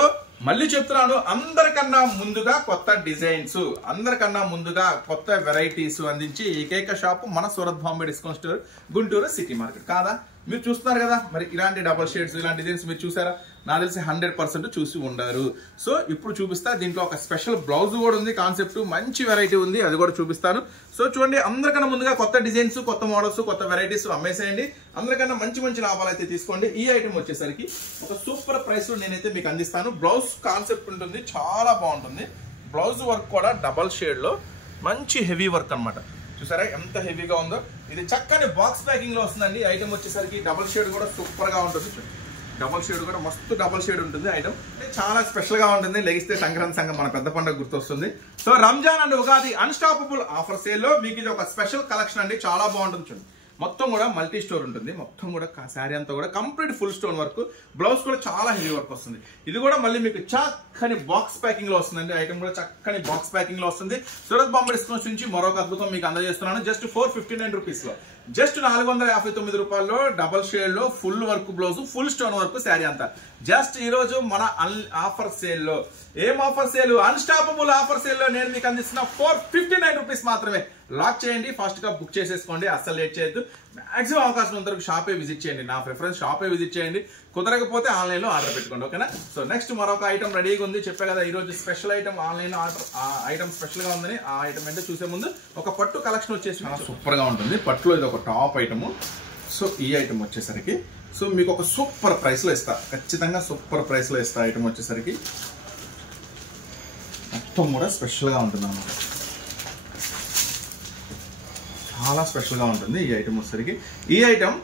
మళ్ళీ చెప్తున్నాను, అందరికన్నా ముందుగా కొత్త డిజైన్స్, అందరికన్నా ముందుగా కొత్త వెరైటీస్ అందించి ఏకైక షాపు మన Surat Bombay discount store, Guntur city market. కాదా? మీరు చూస్తున్నారు కదా, మరి ఇలాంటి డబల్ షేడ్స్, ఇలాంటి డిజైన్స్ మీరు చూసారా? నాకు తెలిసి 100% చూసి ఉండరు. సో ఇప్పుడు చూపిస్తా. దీంట్లో ఒక స్పెషల్ బ్లౌజ్ కూడా ఉంది, కాన్సెప్ట్ మంచి వెరైటీ ఉంది, అది కూడా చూపిస్తాను. సో చూడండి, అందరికన్నా ముందుగా కొత్త డిజైన్స్, కొత్త మోడల్స్, కొత్త వెరైటీస్ అమ్మేసేయండి. అందరికన్నా మంచి లాభాలు అయితే తీసుకోండి. ఈ ఐటమ్ వచ్చేసరికి ఒక సూపర్ ప్రైస్ నేనైతే మీకు అందిస్తాను. బ్లౌజ్ కాన్సెప్ట్ ఉంటుంది, చాలా బాగుంటుంది. బ్లౌజ్ వర్క్ కూడా డబల్ షేడ్ లో మంచి హెవీ వర్క్ అనమాట. చూసారా ఎంత హెవీగా ఉందో? ఇది చక్కని బాక్స్ ప్యాకింగ్ లో వస్తుందండి. ఐటమ్ వచ్చేసరికి డబల్ షేడ్ కూడా సూపర్ గా ఉంటుంది. డబల్ షేడ్ కూడా మస్తు డబల్ షేడ్ ఉంటుంది. ఐటమ్ చాలా స్పెషల్ గా ఉంటుంది. లెగిస్తే సంక్రాంతి సంఘం మన పెద్ద పండుగ గుర్తొస్తుంది. So Ramzan and Ugadi unstoppable offer sale లో మీకు ఇది ఒక స్పెషల్ కలెక్షన్ అండి, చాలా బాగుంటుంది. చూడండి, మొత్తం కూడా మల్టీ స్టోర్ ఉంటుంది. మొత్తం కూడా శారీ అంతా కూడా complete full stone work, blouse కూడా చాలా హెవీ వర్క్ వస్తుంది. ఇది కూడా మళ్ళీ మీకు చక్కని బాక్స్ ప్యాకింగ్ లో వస్తుందండి. ఐటమ్ కూడా చక్కని బాక్స్ ప్యాకింగ్ లో వస్తుంది. సూరత్ బాంబే డిస్కౌంట్ నుంచి మరొక అద్భుతం మీకు అందజేస్తున్నాను. జస్ట్ 459 రూపీస్ లో, జస్ట్ 459 రూపాయల్లో డబల్ షేడ్ లో full work blouse, full stone work sari అంతా. జస్ట్ ఈ రోజు మన ఆఫర్ సేల్ లో, ఏం offer sale? Unstoppable offer sale లో నేను మీకు అందిస్తున్న 459 రూపీస్ మాత్రమే. లాక్ చేయండి, ఫాస్ట్ గా బుక్ చేసేసుకోండి, అస్సలు లేట్ చేయొద్దు. మాక్సిమం అవకాశం ఉన్నంతవరకు షాపే విజిట్ చేయండి. నా ప్రిఫరెన్స్ షాపే విజిట్ చేయండి. కుదరకపోతే ఆన్లైన్ లో ఆర్డర్ పెట్టుకోండి, ఓకేనా? సో నెక్స్ట్ మరొక ఐటమ్ రెడీగా ఉంది. చెప్పా కదా ఈ రోజు స్పెషల్ ఐటమ్ ఆన్లైన్ ఆర్డర్, ఆ ఐటమ్ స్పెషల్ గా ఉందని. ఆ ఐటమ్ అంటే చూసే ముందు ఒక పట్టు కలెక్షన్ వచ్చేసి సూపర్ గా ఉంటుంది. పట్టులో ఇది ఒక టాప్ ఐటమ్. సో ఈ ఐటమ్ వచ్చేసరికి సో మీకు ఒక సూపర్ ప్రైస్ లో ఇస్తా, ఖచ్చితంగా సూపర్ ప్రైస్ లో ఇస్తా. ఐటమ్ వచ్చేసరికి మొత్తం కూడా స్పెషల్ గా ఉంటుంది అన్నమాట, చాలా స్పెషల్ గా ఉంటుంది ఈ ఐటమ్ వచ్చేసరికి. ఈ ఐటమ్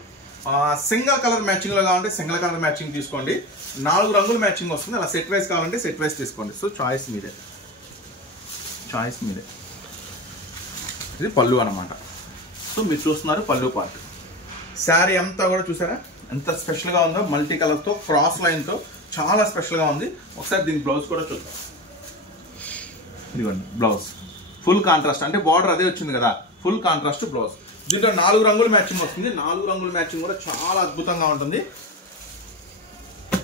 సింగిల్ కలర్ మ్యాచింగ్ లో కావాలంటే సింగిల్ కలర్ మ్యాచింగ్ తీసుకోండి, 4 రంగుల మ్యాచింగ్ వస్తుంది. అలా సెట్ వైజ్ కావాలంటే సెట్ వైజ్ తీసుకోండి. సో చాయిస్ మీదే. ఇది పళ్ళు అనమాట. సో మీరు చూస్తున్నారు పళ్ళు పార్ట్. శారీ అంతా కూడా చూసారా ఎంత స్పెషల్ గా ఉందో? మల్టీ కలర్ తో, క్రాస్ లైన్ తో చాలా స్పెషల్ గా ఉంది. ఒకసారి దీని బ్లౌజ్ కూడా చూద్దాం. ఇదిగోండి బ్లౌజ్ ఫుల్ కాంట్రాస్ట్, అంటే బార్డర్ అదే వచ్చింది కదా, ఫుల్ కాంట్రాస్ట్ బ్లౌజ్. దీంట్లో 4 రంగుల మ్యాచింగ్ వస్తుంది. 4 రంగుల మ్యాచింగ్ కూడా చాలా అద్భుతంగా ఉంటుంది.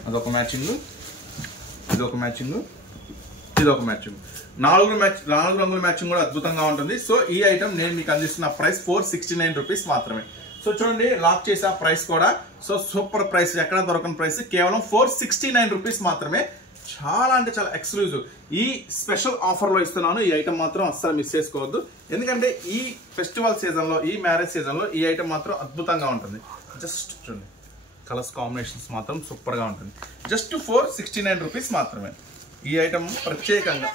అదొక మ్యాచింగ్, ఇదొక మ్యాచింగ్, ఇదొక మ్యాచింగ్. 4 రంగుల మ్యాచింగ్ కూడా అద్భుతంగా ఉంటుంది. సో ఈ ఐటమ్ నేను మీకు అందిస్తున్న ప్రైస్ 469 రూపీస్ మాత్రమే. సో చూడండి, లాక్ చేసే ప్రైస్ కూడా సో సూపర్ ప్రైస్, ఎక్కడ దొరకని ప్రైస్, కేవలం 469 రూపీస్ మాత్రమే. చాలా అంటే చాలా ఎక్స్క్లూజివ్. ఈ స్పెషల్ ఆఫర్ లో ఇస్తున్నాను. ఈ ఐటమ్ మాత్రం అస్సలు మిస్ చేసుకోవద్దు, ఎందుకంటే ఈ ఫెస్టివల్ సీజన్ లో, ఈ మ్యారేజ్ సీజన్ లో ఈ ఐటమ్ మాత్రం అద్భుతంగా ఉంటుంది. జస్ట్ చూడండి, కలర్స్ కాంబినేషన్స్ మాత్రం సూపర్ గా ఉంటుంది. జస్ట్ 469 రూపీస్ మాత్రమే. ఈ ఐటమ్ ప్రత్యేకంగా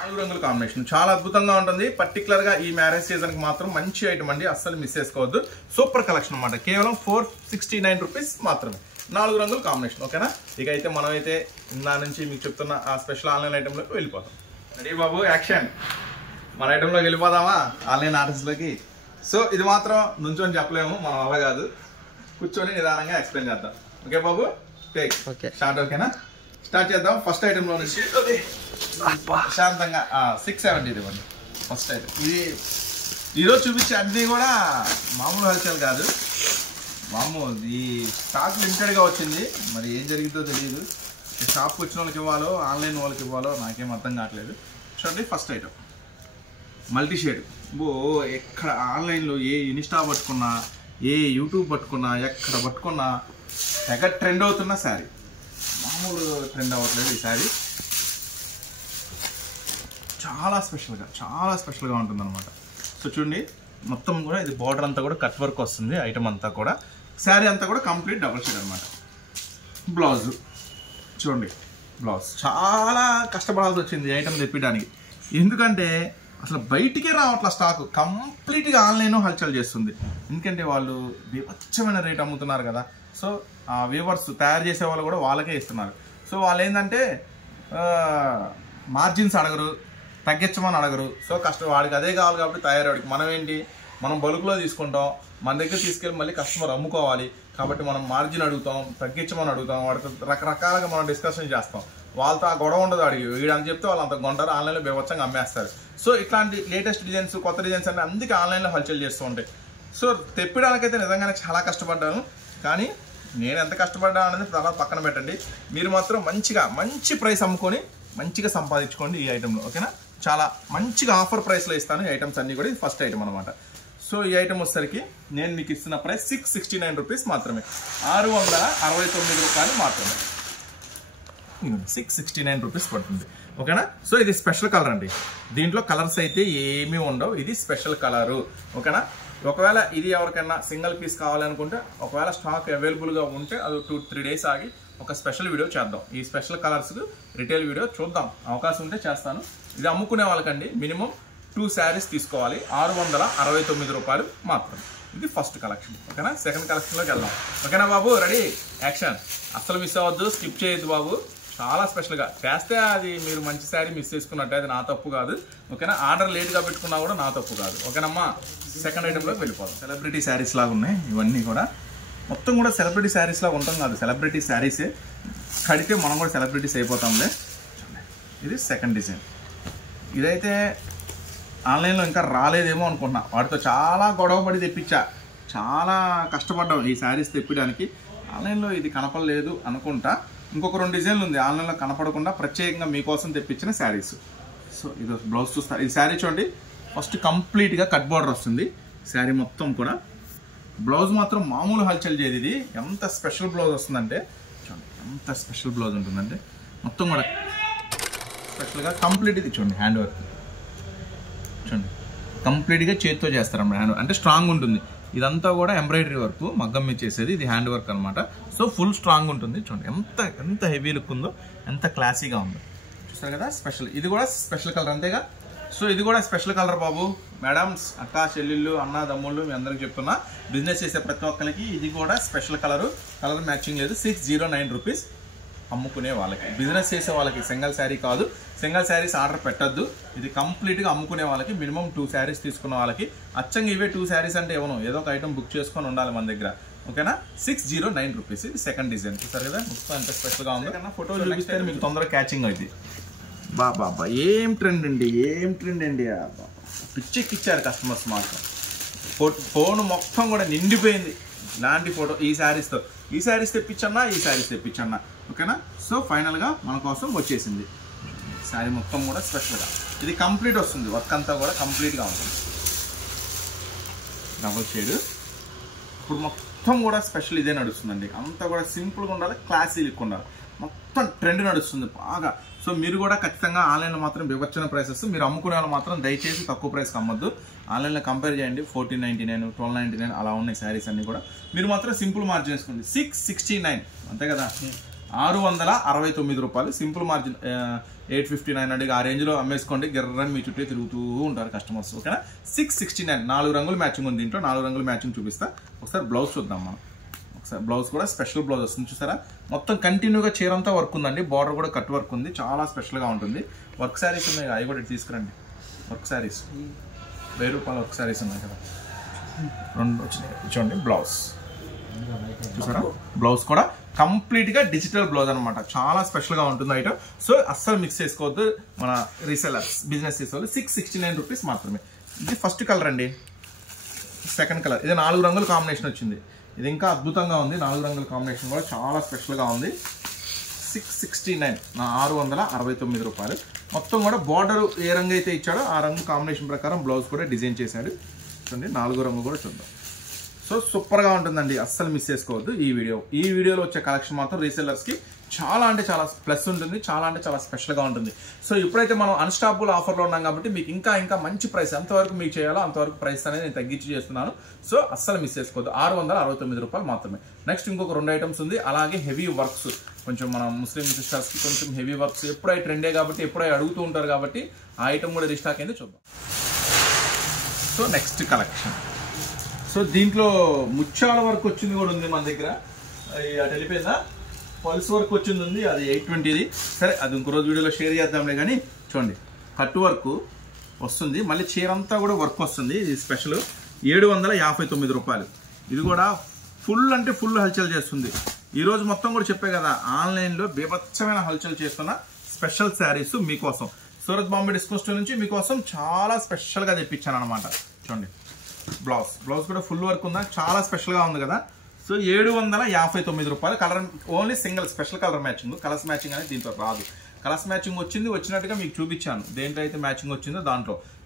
4 రంగుల కాంబినేషన్ చాలా అద్భుతంగా ఉంటుంది. పర్టికులర్ గా ఈ మ్యారేజ్ సీజన్ కి మాత్రం మంచి ఐటమ్ అండి, అస్సలు మిస్ చేసుకోవద్దు. సూపర్ కలెక్షన్ అన్నమాట. కేవలం 469 రూపీస్ మాత్రమే. 4 రంగులు కాంబినేషన్. ఓకేనా? ఇక అయితే మనమైతే ఇందా నుంచి మీకు చెప్తున్న ఆ స్పెషల్ ఆన్లైన్ ఐటెంలోకి వెళ్ళిపోతాం. రెడీ బాబు, యాక్షన్. మన ఐటెంలోకి వెళ్ళిపోదామా, ఆన్లైన్ ఆర్డర్స్లోకి. సో ఇది మాత్రం నుంచొని చెప్పలేము, మనం అలా కాదు, కూర్చొని నిదానంగా ఎక్స్ప్లెయిన్ చేద్దాం. ఓకే బాబు, టేక్ స్టార్ట్. ఓకేనా? స్టార్ట్ చేద్దాం. ఫస్ట్ ఐటెంలో నుంచి శాంతంగా 670 ఇవ్వండి. ఫస్ట్ ఐటెం ఇది. ఈరోజు చూపించే అన్నీ కూడా మామూలు హల్చల్ కాదు. ఈ స్టాక్ లిమిటెడ్గా వచ్చింది, మరి ఏం జరిగిందో తెలియదు. షాప్కి వచ్చిన వాళ్ళకి ఇవ్వాలో ఆన్లైన్ వాళ్ళకి ఇవ్వాలో నాకేం అర్థం కావట్లేదు. చూడండి, ఫస్ట్ ఐటెం మల్టీ షేడ్. ఎక్కడ ఆన్లైన్లో ఏ ఇన్స్టా పట్టుకున్నా, ఏ యూట్యూబ్ పట్టుకున్నా, ఎక్కడ పట్టుకున్నా తెగ ట్రెండ్ అవుతున్న శారీ. మామూలు ట్రెండ్ అవ్వట్లేదు ఈ శారీ. చాలా స్పెషల్గా ఉంటుంది అనమాట. సో చూడండి, మొత్తం కూడా ఇది బార్డర్ అంతా కూడా కట్ వర్క్ వస్తుంది. ఐటమ్ అంతా కూడా, శారీ అంతా కూడా కంప్లీట్ డబుల్ షేడ్ అనమాట. బ్లౌజు చూడండి, బ్లౌజ్ చాలా కష్టపడాల్సి వచ్చింది ఐటమ్ తెప్పించడానికి. ఎందుకంటే అసలు బయటికే రావట్ల స్టాక్. కంప్లీట్గా ఆన్లైన్ హల్చల్ చేస్తుంది. ఎందుకంటే వాళ్ళు వివచ్చమైన రేట్ అమ్ముతున్నారు కదా. సో ఆ వ్యూవర్స్ తయారు చేసే వాళ్ళు కూడా వాళ్ళకే ఇస్తున్నారు. సో వాళ్ళు ఏంటంటే మార్జిన్స్ అడగరు, తగ్గించమని అడగరు. సో వాడికి అదే కావాలి కాబట్టి తయారవాడికి. మనం ఏంటి, మనం బల్క్లో తీసుకుంటాం, మన దగ్గర తీసుకెళ్ళి మళ్ళీ కస్టమర్ అమ్ముకోవాలి కాబట్టి మనం మార్జిన్ అడుగుతాం, తగ్గించమని అడుగుతాం. వాడితో రకరకాలుగా మనం డిస్కషన్ చేస్తాం. వాళ్ళతో ఆ గొడవ ఉండదు. అడిగి వీడని చెప్తే వాళ్ళు అంత కొంటారు, ఆన్లైన్లో బేవచ్చంగా అమ్మేస్తారు. సో ఇట్లాంటి లేటెస్ట్ డిజైన్స్, కొత్త డిజైన్స్ అంటే అందుకే ఆన్లైన్లో హల్చల్ చేస్తూ ఉంటాయి. సో తెప్పడానికైతే నిజంగానే చాలా కష్టపడ్డాను. కానీ నేను ఎంత కష్టపడ్డా అనేది తర్వాత పక్కన పెట్టండి. మీరు మాత్రం మంచి ప్రైస్ అమ్ముకొని మంచిగా సంపాదించుకోండి ఈ ఐటెంలో. ఓకేనా? చాలా మంచిగా ఆఫర్ ప్రైస్లో ఇస్తాను ఈ ఐటమ్స్ అన్నీ కూడా. ఇది ఫస్ట్ ఐటమ్ అనమాట. సో ఈ ఐటమ్ వచ్చేసరికి నేను మీకు ఇస్తున్న ప్రైస్ 669 రూపీస్ మాత్రమే, 669 రూపాయలు మాత్రమే. 669 రూపీస్ పడుతుంది. ఓకేనా? సో ఇది స్పెషల్ కలర్ అండి. దీంట్లో కలర్స్ అయితే ఏమీ ఉండవు. ఇది స్పెషల్ కలరు. ఓకేనా? ఒకవేళ ఇది ఎవరికైనా సింగిల్ పీస్ కావాలనుకుంటే, ఒకవేళ స్టాక్ అవైలబుల్గా ఉంటే అది 2-3 డేస్ ఆగి ఒక స్పెషల్ వీడియో చేద్దాం. ఈ స్పెషల్ కలర్స్ రిటైల్ వీడియో చూద్దాం, అవకాశం ఉంటే చేస్తాను. ఇది అమ్ముకునే వాళ్ళకండి మినిమం 2 శారీస్ తీసుకోవాలి, 669 రూపాయలు మాత్రం. ఇది ఫస్ట్ కలెక్షన్. ఓకేనా? సెకండ్ కలెక్షన్లోకి వెళ్దాం. ఓకేనా బాబు, రెడీ, యాక్షన్. అస్సలు మిస్ అవ్వద్దు, స్కిప్ చేయొద్దు బాబు. చాలా స్పెషల్గా చేస్తే అది మీరు మంచి శారీ మిస్ చేసుకున్నట్టే అది నా తప్పు కాదు. ఓకేనా? ఆర్డర్ లేట్గా పెట్టుకున్నా కూడా నా తప్పు కాదు. ఓకేనమ్మా? సెకండ్ ఐటెంలోకి వెళ్ళిపోదాం. సెలబ్రిటీ శారీస్ లాగా ఉన్నాయి ఇవన్నీ కూడా. మొత్తం కూడా సెలబ్రిటీ శారీస్ లాగా ఉంటాం కాదు, సెలబ్రిటీ శారీసే. కడితే మనం కూడా సెలబ్రిటీస్ అయిపోతాంలే. ఇది సెకండ్ డిజైన్. ఇదైతే ఆన్లైన్లో ఇంకా రాలేదేమో అనుకుంటున్నా. వాటితో చాలా గొడవపడి తెప్పించా, చాలా కష్టపడ్డాం ఈ శారీస్ తెప్పించడానికి. ఆన్లైన్లో ఇది కనపడలేదు అనుకుంటా. ఇంకొక 2 డిజైన్లు ఉంది ఆన్లైన్లో కనపడకుండా ప్రత్యేకంగా మీకోసం తెప్పించిన శారీస్. సో ఇది బ్లౌజ్ చూస్తారు. ఈ శారీ చూడండి, ఫస్ట్ కంప్లీట్గా కట్ బార్డర్ వస్తుంది శారీ మొత్తం కూడా. బ్లౌజ్ మాత్రం మామూలు హల్చల్ చేయదు. ఇది ఎంత స్పెషల్ బ్లౌజ్ వస్తుందంటే చూడండి, ఎంత స్పెషల్ బ్లౌజ్ ఉంటుందంటే మొత్తం కూడా స్పెషల్గా కంప్లీట్. ఇది చూడండి, హ్యాండ్ వర్క్ చూడండి, కంప్లీట్గా చేతితో చేస్తారన్నమాట. హ్యాండ్ వర్క్ అంటే స్ట్రాంగ్ ఉంటుంది. ఇదంతా కూడా ఎంబ్రాయిడరీ వర్క్, మగ్గం మీద చేసేది. ఇది హ్యాండ్ వర్క్ అనమాట. సో ఫుల్ స్ట్రాంగ్ ఉంటుంది. చూడండి ఎంత హెవీ లుక్ ఉందో, ఎంత క్లాసీగా ఉందో. చూస్తారు కదా స్పెషల్. ఇది కూడా స్పెషల్ కలర్ అంతేగా. సో ఇది కూడా స్పెషల్ కలర్ బాబు. మేడమ్స్, అక్క, చెల్లెళ్ళు, అన్న, తమ్ముళ్ళు మీ అందరికి చెప్తున్నా, బిజినెస్ చేసే ప్రతి ఒక్కరికి ఇది కూడా స్పెషల్ కలర్ మ్యాచింగ్ లేదు. 609 రూపీస్ అమ్ముకునే వాళ్ళకి, బిజినెస్ చేసే వాళ్ళకి. సింగిల్ శారీ కాదు, సింగిల్ శారీస్ ఆర్డర్ పెట్టద్దు. ఇది కంప్లీట్గా అమ్ముకునే వాళ్ళకి, మినిమం 2 శారీస్ తీసుకున్న వాళ్ళకి. అచ్చంగా ఇవే 2 శారీస్ అంటే ఏమో ఏదో ఒక ఐటమ్ బుక్ చేసుకొని ఉండాలి మన దగ్గర. ఓకేనా? 609 రూపీస్. ఇది సెకండ్ డిజైన్. చూస్తారు కదా మొత్తం ఎంత స్పెషల్గా ఉందో. కన్నా ఫోటో చూపిస్తే మీకు తొందరగా క్యాచింగ్ అవుతుంది. బాబా ఏం ట్రెండ్ అండి. పిచ్చెక్కిచ్చారు కస్టమర్స్ మాత్రం. ఫోన్ మొత్తం కూడా నిండిపోయింది ఇలాంటి ఫోటో ఈ శారీస్తో. ఈ శారీస్ తెప్పించన్నా, ఈ శారీస్ తెప్పించన్నా. ఓకేనా? సో ఫైనల్గా మన కోసం వచ్చేసింది శారీ మొత్తం కూడా స్పెషల్గా. ఇది కంప్లీట్ వస్తుంది, వర్క్ అంతా కూడా కంప్లీట్గా ఉంటుంది. Double shade. ఇప్పుడు మొత్తం కూడా స్పెషల్ ఇదే నడుస్తుందండి. అంతా కూడా సింపుల్గా ఉండాలి, క్లాసీ లుక్ ఉండాలి. మొత్తం ట్రెండ్ నడుస్తుంది బాగా. సో మీరు కూడా ఖచ్చితంగా ఆన్లైన్లో మాత్రం వివచ్చన ప్రైసెస్. మీరు అమ్ముకునే వాళ్ళు మాత్రం దయచేసి తక్కువ ప్రైస్కి అమ్మద్దు. ఆన్లైన్లో కంపేర్ చేయండి, 1499, 1299 అలా ఉన్నాయి శారీస్ అన్నీ కూడా. మీరు మాత్రం సింపుల్ మార్జిన్ వేసుకోండి. 669 అంతే కదా, 669 రూపాయలు సింపుల్ మార్జిన్. 859 అడిగి ఆ రేంజ్లో అమ్మేసుకోండి. గిర్రని మీ చుట్టూ తిరుగుతూ ఉంటారు కస్టమర్స్. ఓకేనా? 669. 4 రంగులు మ్యాచింగ్ ఉంది దీంట్లో. 4 రంగులు మ్యాచింగ్ చూపిస్తా. ఒకసారి బ్లౌజ్ చూద్దాం మనం. ఒకసారి బ్లౌజ్ కూడా స్పెషల్ బ్లౌజ్ వస్తుంది చూసారా, మొత్తం కంటిన్యూగా చీర అంతా వర్క్ ఉందండి, బార్డర్ కూడా కట్ వర్క్ ఉంది, చాలా స్పెషల్గా ఉంటుంది. వర్క్ శారీస్ ఉన్నాయి, అవి కూడా తీసుకురండి. వర్క్ శారీస్ 1000 రూపాయల వర్క్ శారీస్ ఉన్నాయి కదా, 2 వచ్చినాయి. చూడండి బ్లౌజ్ చూసారా, బ్లౌజ్ కూడా కంప్లీట్గా డిజిటల్ బ్లౌజ్ అనమాట, చాలా స్పెషల్గా ఉంటుంది ఐటమ్. సో అస్సలు మిక్స్ చేసుకోవద్దు. మన రీసెలర్స్ బిజినెస్ చేసే వాళ్ళు 669 రూపీస్ మాత్రమే. ఇది ఫస్ట్ కలర్ అండి. సెకండ్ కలర్, ఇది 4 రంగుల కాంబినేషన్ వచ్చింది. ఇది ఇంకా అద్భుతంగా ఉంది, 4 రంగుల కాంబినేషన్ కూడా చాలా స్పెషల్గా ఉంది. 669, 669 రూపాయలు. మొత్తం కూడా బార్డర్ ఏ రంగు అయితే ఇచ్చాడో ఆ రంగు కాంబినేషన్ ప్రకారం బ్లౌజ్ కూడా డిజైన్ చేశాడు. చూడండి 4 రంగు కూడా చూద్దాం. సో సూపర్గా ఉంటుందండి, అస్సలు మిస్ చేసుకోవద్దు. ఈ వీడియోలో వచ్చే కలెక్షన్ మాత్రం రీసెల్లర్స్కి చాలా అంటే చాలా ప్లస్ ఉంటుంది, చాలా అంటే చాలా స్పెషల్గా ఉంటుంది. సో ఇప్పుడైతే మనం అన్స్టాపబుల్ ఆఫర్లో ఉన్నాం కాబట్టి మీకు ఇంకా మంచి ప్రైస్ ఎంతవరకు మీకు చేయాలో అంతవరకు ప్రైస్ అనేది నేను తగ్గించి చేస్తున్నాను. సో అస్సలు మిస్ చేసుకోవద్దు. 669 రూపాయలు మాత్రమే. నెక్స్ట్ ఇంకొక 2 ఐటమ్స్ ఉంది, అలాగే హెవీ వర్క్స్. కొంచెం మన ముస్లిం సిస్టర్స్కి కొంచెం హెవీ వర్క్స్ ఎప్పుడై ట్రెండే కాబట్టి ఎప్పుడై అడుగుతూ ఉంటారు కాబట్టి ఆ ఐటమ్ కూడా రీస్టాక్ అయింది, చూద్దాం. సో నెక్స్ట్ కలెక్షన్, సో దీంట్లో ముత్యాల వర్క్ వచ్చింది కూడా ఉంది మన దగ్గర. అటు వెళ్ళిపోయిందా, పల్స్ వర్క్ వచ్చింది ఉంది, అది 820. సరే అది ఇంకో రోజు వీడియోలో షేర్ చేద్దాంలే. కానీ చూడండి కట్ వర్క్ వస్తుంది, మళ్ళీ చీర అంతా కూడా వర్క్ వస్తుంది. ఇది స్పెషల్ 759 రూపాయలు. ఇది కూడా ఫుల్ అంటే ఫుల్ హల్చల్ చేస్తుంది. ఈరోజు మొత్తం కూడా చెప్పే కదా, ఆన్లైన్లో బీభత్సమైన హల్చల్ చేస్తున్న స్పెషల్ శారీస్ మీకోసం సూరత్ బాంబే డిస్కౌంట్ స్టోర్ నుంచి మీకోసం చాలా స్పెషల్గా తెప్పించాను అనమాట. చూడండి బ్లౌజ్ కూడా ఫుల్ వర్క్ ఉందా, చాలా స్పెషల్గా ఉంది కదా. సో 759 రూపాయలు. Colour only single special colour matching, colours matching అనేది దీంట్లో రాదు. కలర్స్ మ్యాచింగ్ వచ్చినట్టుగా మీకు చూపించాను, దేంట్లో అయితే మ్యాచింగ్ వచ్చిందో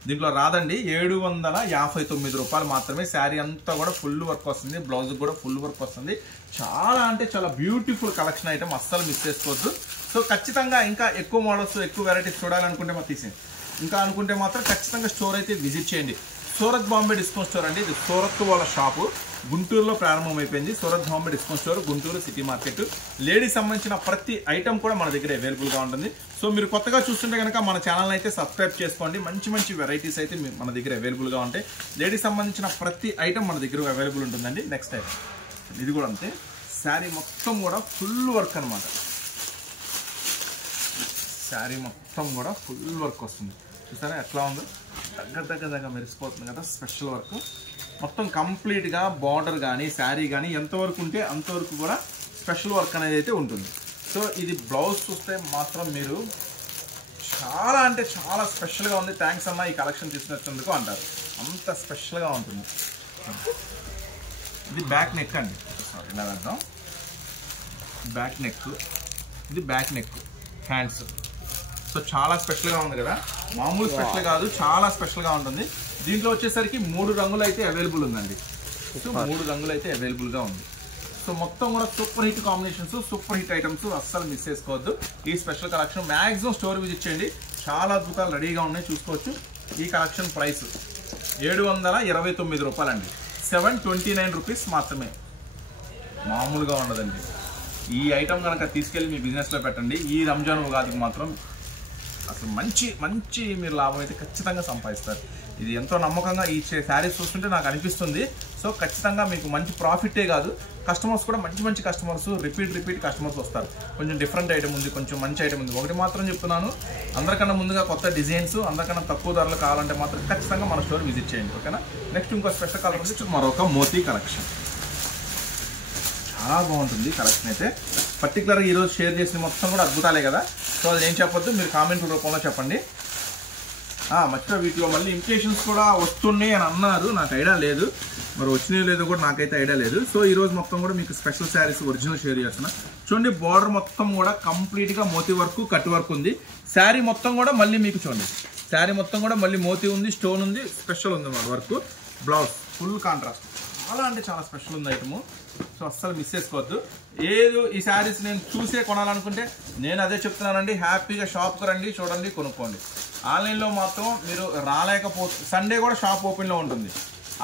దీంట్లో రాదండి. 759 రూపాయలు మాత్రమే. శారీ అంతా కూడా ఫుల్ వర్క్ వస్తుంది, బ్లౌజ్ కూడా ఫుల్ వర్క్ వస్తుంది. చాలా అంటే చాలా బ్యూటిఫుల్ కలెక్షన్ ఐటమ్, అస్సలు మిస్ చేసుకోవద్దు. సో ఖచ్చితంగా ఇంకా ఎక్కువ మోడల్స్ ఎక్కువ వెరైటీస్ చూడాలనుకుంటే మాత్రం తీసేయండి, ఇంకా అనుకుంటే మాత్రం ఖచ్చితంగా స్టోర్ అయితే విజిట్ చేయండి. సూరత్ బాంబే డిస్కౌంట్ స్టోర్ అండి, ఇది సూరత్ వాళ్ళ షాపు, గుంటూరులో ప్రారంభమైపోయింది. Surat Bombay discount store, Guntur city market. Ladies సంబంధించిన ప్రతి ఐటమ్ కూడా మన దగ్గర అవైలబుల్గా ఉంటుంది. సో మీరు కొత్తగా చూస్తుంటే కనుక మన ఛానల్ అయితే సబ్స్క్రైబ్ చేసుకోండి, మంచి వెరైటీస్ అయితే మన దగ్గర అవైలబుల్గా ఉంటాయి. లేడీస్ సంబంధించిన ప్రతి ఐటమ్ మన దగ్గర అవైలబుల్ ఉంటుందండి. నెక్స్ట్ ఐటమ్ ఇది కూడా అంతే, శారీ మొత్తం కూడా ఫుల్ వర్క్ అనమాట. శారీ మొత్తం కూడా ఫుల్ వర్క్ వస్తుంది, చూసారా ఎట్లా ఉందో, దగ్గర మెరిసిపోతుంది కదా. స్పెషల్ వర్క్ మొత్తం కంప్లీట్గా బార్డర్ కానీ శారీ కానీ ఎంతవరకు ఉంటే అంతవరకు కూడా స్పెషల్ వర్క్ అనేది అయితే ఉంటుంది. సో ఇది బ్లౌజ్ చూస్తే మాత్రం మీరు చాలా అంటే చాలా స్పెషల్గా ఉంది. థ్యాంక్స్ అన్న ఈ కలెక్షన్ తీసుకొచ్చినందుకు అంటారు, అంత స్పెషల్గా ఉంటుంది. ఇది బ్యాక్ నెక్ అండి, ఇలా వెళ్దాం. బ్యాక్ నెక్, ఇది బ్యాక్ నెక్ హ్యాండ్స్. సో చాలా స్పెషల్గా ఉంది కదా, మామూలు స్పెషల్ కాదు, చాలా స్పెషల్గా ఉంటుంది. దీంట్లో వచ్చేసరికి 3 రంగులు అయితే అవైలబుల్ ఉందండి. సో 3 రంగులు అయితే అవైలబుల్గా ఉంది. సో మొత్తం కూడా super hit combinations, super hit items, అస్సలు మిస్ చేసుకోవద్దు. ఈ special collection maximum store visit చేయండి, చాలా అద్భుతాలు రెడీగా ఉన్నాయి, చూసుకోవచ్చు. ఈ కలెక్షన్ ప్రైస్ 729 రూపాయలండి, 729 రూపీస్ మాత్రమే, మామూలుగా ఉండదండి. ఈ ఐటమ్ కనుక తీసుకెళ్ళి మీ బిజినెస్లో పెట్టండి, ఈ రంజాన్ ఉగాదికి మాత్రం అసలు మంచి మీరు లాభం అయితే ఖచ్చితంగా సంపాదిస్తారు. ఇది ఎంతో నమ్మకంగా ఈ శారీస్ చూస్తుంటే నాకు అనిపిస్తుంది. సో ఖచ్చితంగా మీకు మంచి ప్రాఫిటే కాదు, కస్టమర్స్ కూడా మంచి కస్టమర్స్, రిపీట్ కస్టమర్స్ వస్తారు. కొంచెం డిఫరెంట్ ఐటమ్ ఉంది, కొంచెం మంచి ఐటమ్ ఉంది. ఒకటి మాత్రం చెప్తున్నాను, అందరికన్నా ముందుగా కొత్త డిజైన్స్, అందరికన్నా తక్కువ ధరలు కావాలంటే మాత్రం ఖచ్చితంగా మన స్టోర్ విజిట్ చేయండి, ఓకేనా. నెక్స్ట్ ఇంకో స్పెషల్ కలర్ ఉంది, మరొక మోతీ కలెక్షన్. చాలా బాగుంటుంది కలెక్షన్ అయితే. పర్టికులర్గా ఈరోజు షేర్ చేసిన మొత్తం కూడా అద్భుతాలే కదా. సో అది ఏం చెప్పొద్దు, మీరు కామెంట్ రూపంలో చెప్పండి. మర్చిపోయి వీటిలో మళ్ళీ ఇంప్రెషన్స్ కూడా వస్తున్నాయి అని అన్నారు, నాకు ఐడియా లేదు, మరి వచ్చినాయో లేదో కూడా నాకైతే ఐడియా లేదు. సో ఈరోజు మొత్తం కూడా మీకు స్పెషల్ శారీస్ ఒరిజినల్ షేర్ చేస్తున్నా. చూడండి బార్డర్ మొత్తం కూడా కంప్లీట్గా మోతీ వర్క్, కట్ వర్క్ ఉంది. శారీ మొత్తం కూడా మళ్ళీ మీకు చూడండి, శారీ మొత్తం కూడా మళ్ళీ మోతీ ఉంది, స్టోన్ ఉంది, స్పెషల్ ఉంది మన వర్క్. బ్లౌజ్ ఫుల్ కాంట్రాస్ట్, చాలా అంటే చాలా స్పెషల్ ఉంది ఐటము. సో అస్సలు మిస్ చేసుకోవద్దు. ఈ శారీస్ నేను చూసే కొనాలనుకుంటే నేను అదే చెప్తున్నానండి, హ్యాపీగా షాప్కి రండి, చూడండి, కొనుక్కోండి. ఆన్లైన్లో మాత్రం మీరు సండే కూడా షాప్ ఓపెన్లో ఉంటుంది,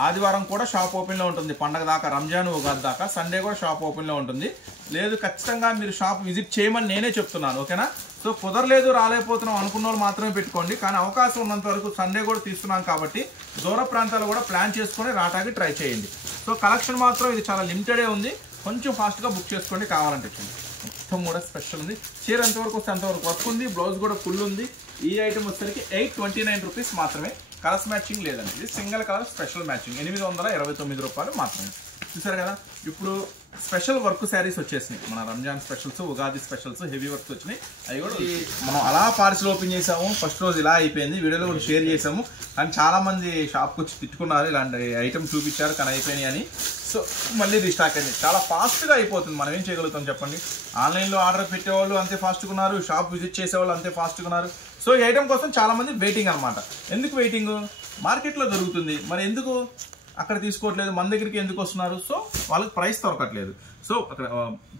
ఆదివారం కూడా షాప్ ఓపెన్లో ఉంటుంది, పండగ దాకా, రంజాన్ ఉగాది దాకా సండే కూడా షాప్ ఓపెన్లో ఉంటుంది. లేదు ఖచ్చితంగా మీరు షాప్ విజిట్ చేయమని నేనే చెప్తున్నాను, ఓకేనా. సో కుదరలేదు, రాలేకపోతున్నాం అనుకున్న వాళ్ళు మాత్రమే పెట్టుకోండి. కానీ అవకాశం ఉన్నంత వరకు సండే కూడా తీస్తున్నాం కాబట్టి దూర ప్రాంతాలు కూడా ప్లాన్ చేసుకొని రావడానికి ట్రై చేయండి. సో కలెక్షన్ మాత్రం ఇది చాలా లిమిటెడే ఉంది, కొంచెం ఫాస్ట్గా బుక్ చేసుకోండి కావాలంటే. మొత్తం కూడా స్పెషల్ ఉంది. చీర ఎంతవరకు వస్తే అంతవరకు వర్క్ ఉంది. బ్లౌజ్ కూడా ఫుల్ ఉంది. ఈ ఐటమ్ వచ్చేసరికి 829 రూపీస్ మాత్రమే. కలర్స్ మ్యాచింగ్ లేదండి. ఇది సింగిల్ కలర్ స్పెషల్ మ్యాచింగ్ 829 రూపాయలు మాత్రమే. చూసారు కదా. ఇప్పుడు స్పెషల్ వర్క్ శారీస్ వచ్చేసినాయి. మన Ramzan specials, Ugadi specials, heavy works వచ్చినాయి. అవి కూడా మనం అలా పార్సిల్ ఓపెన్ చేసాము. ఫస్ట్ రోజు ఇలా అయిపోయింది. వీడియోలో కూడా షేర్ చేసాము. కానీ చాలా మంది షాప్కి వచ్చి తిట్టుకున్నారు, ఇలాంటి ఐటమ్ చూపించారు కానీ అయిపోయినాయి అని. సో మళ్ళీ రీస్టాక్ అయింది. చాలా ఫాస్ట్గా అయిపోతుంది. మనం ఏం చేయగలుగుతాం చెప్పండి. ఆన్లైన్లో ఆర్డర్ పెట్టేవాళ్ళు అంతే ఫాస్ట్గా ఉన్నారు, షాప్ విజిట్ చేసేవాళ్ళు అంతే ఫాస్ట్గా ఉన్నారు. సో ఈ ఐటమ్ కోసం చాలామంది వెయిటింగ్ అనమాట. ఎందుకు వెయిటింగ్? మార్కెట్లో దొరుకుతుంది, మరి ఎందుకు అక్కడ తీసుకోవట్లేదు, మన దగ్గరికి ఎందుకు వస్తున్నారు? సో వాళ్ళకి ప్రైస్ దొరకట్లేదు. సో అక్కడ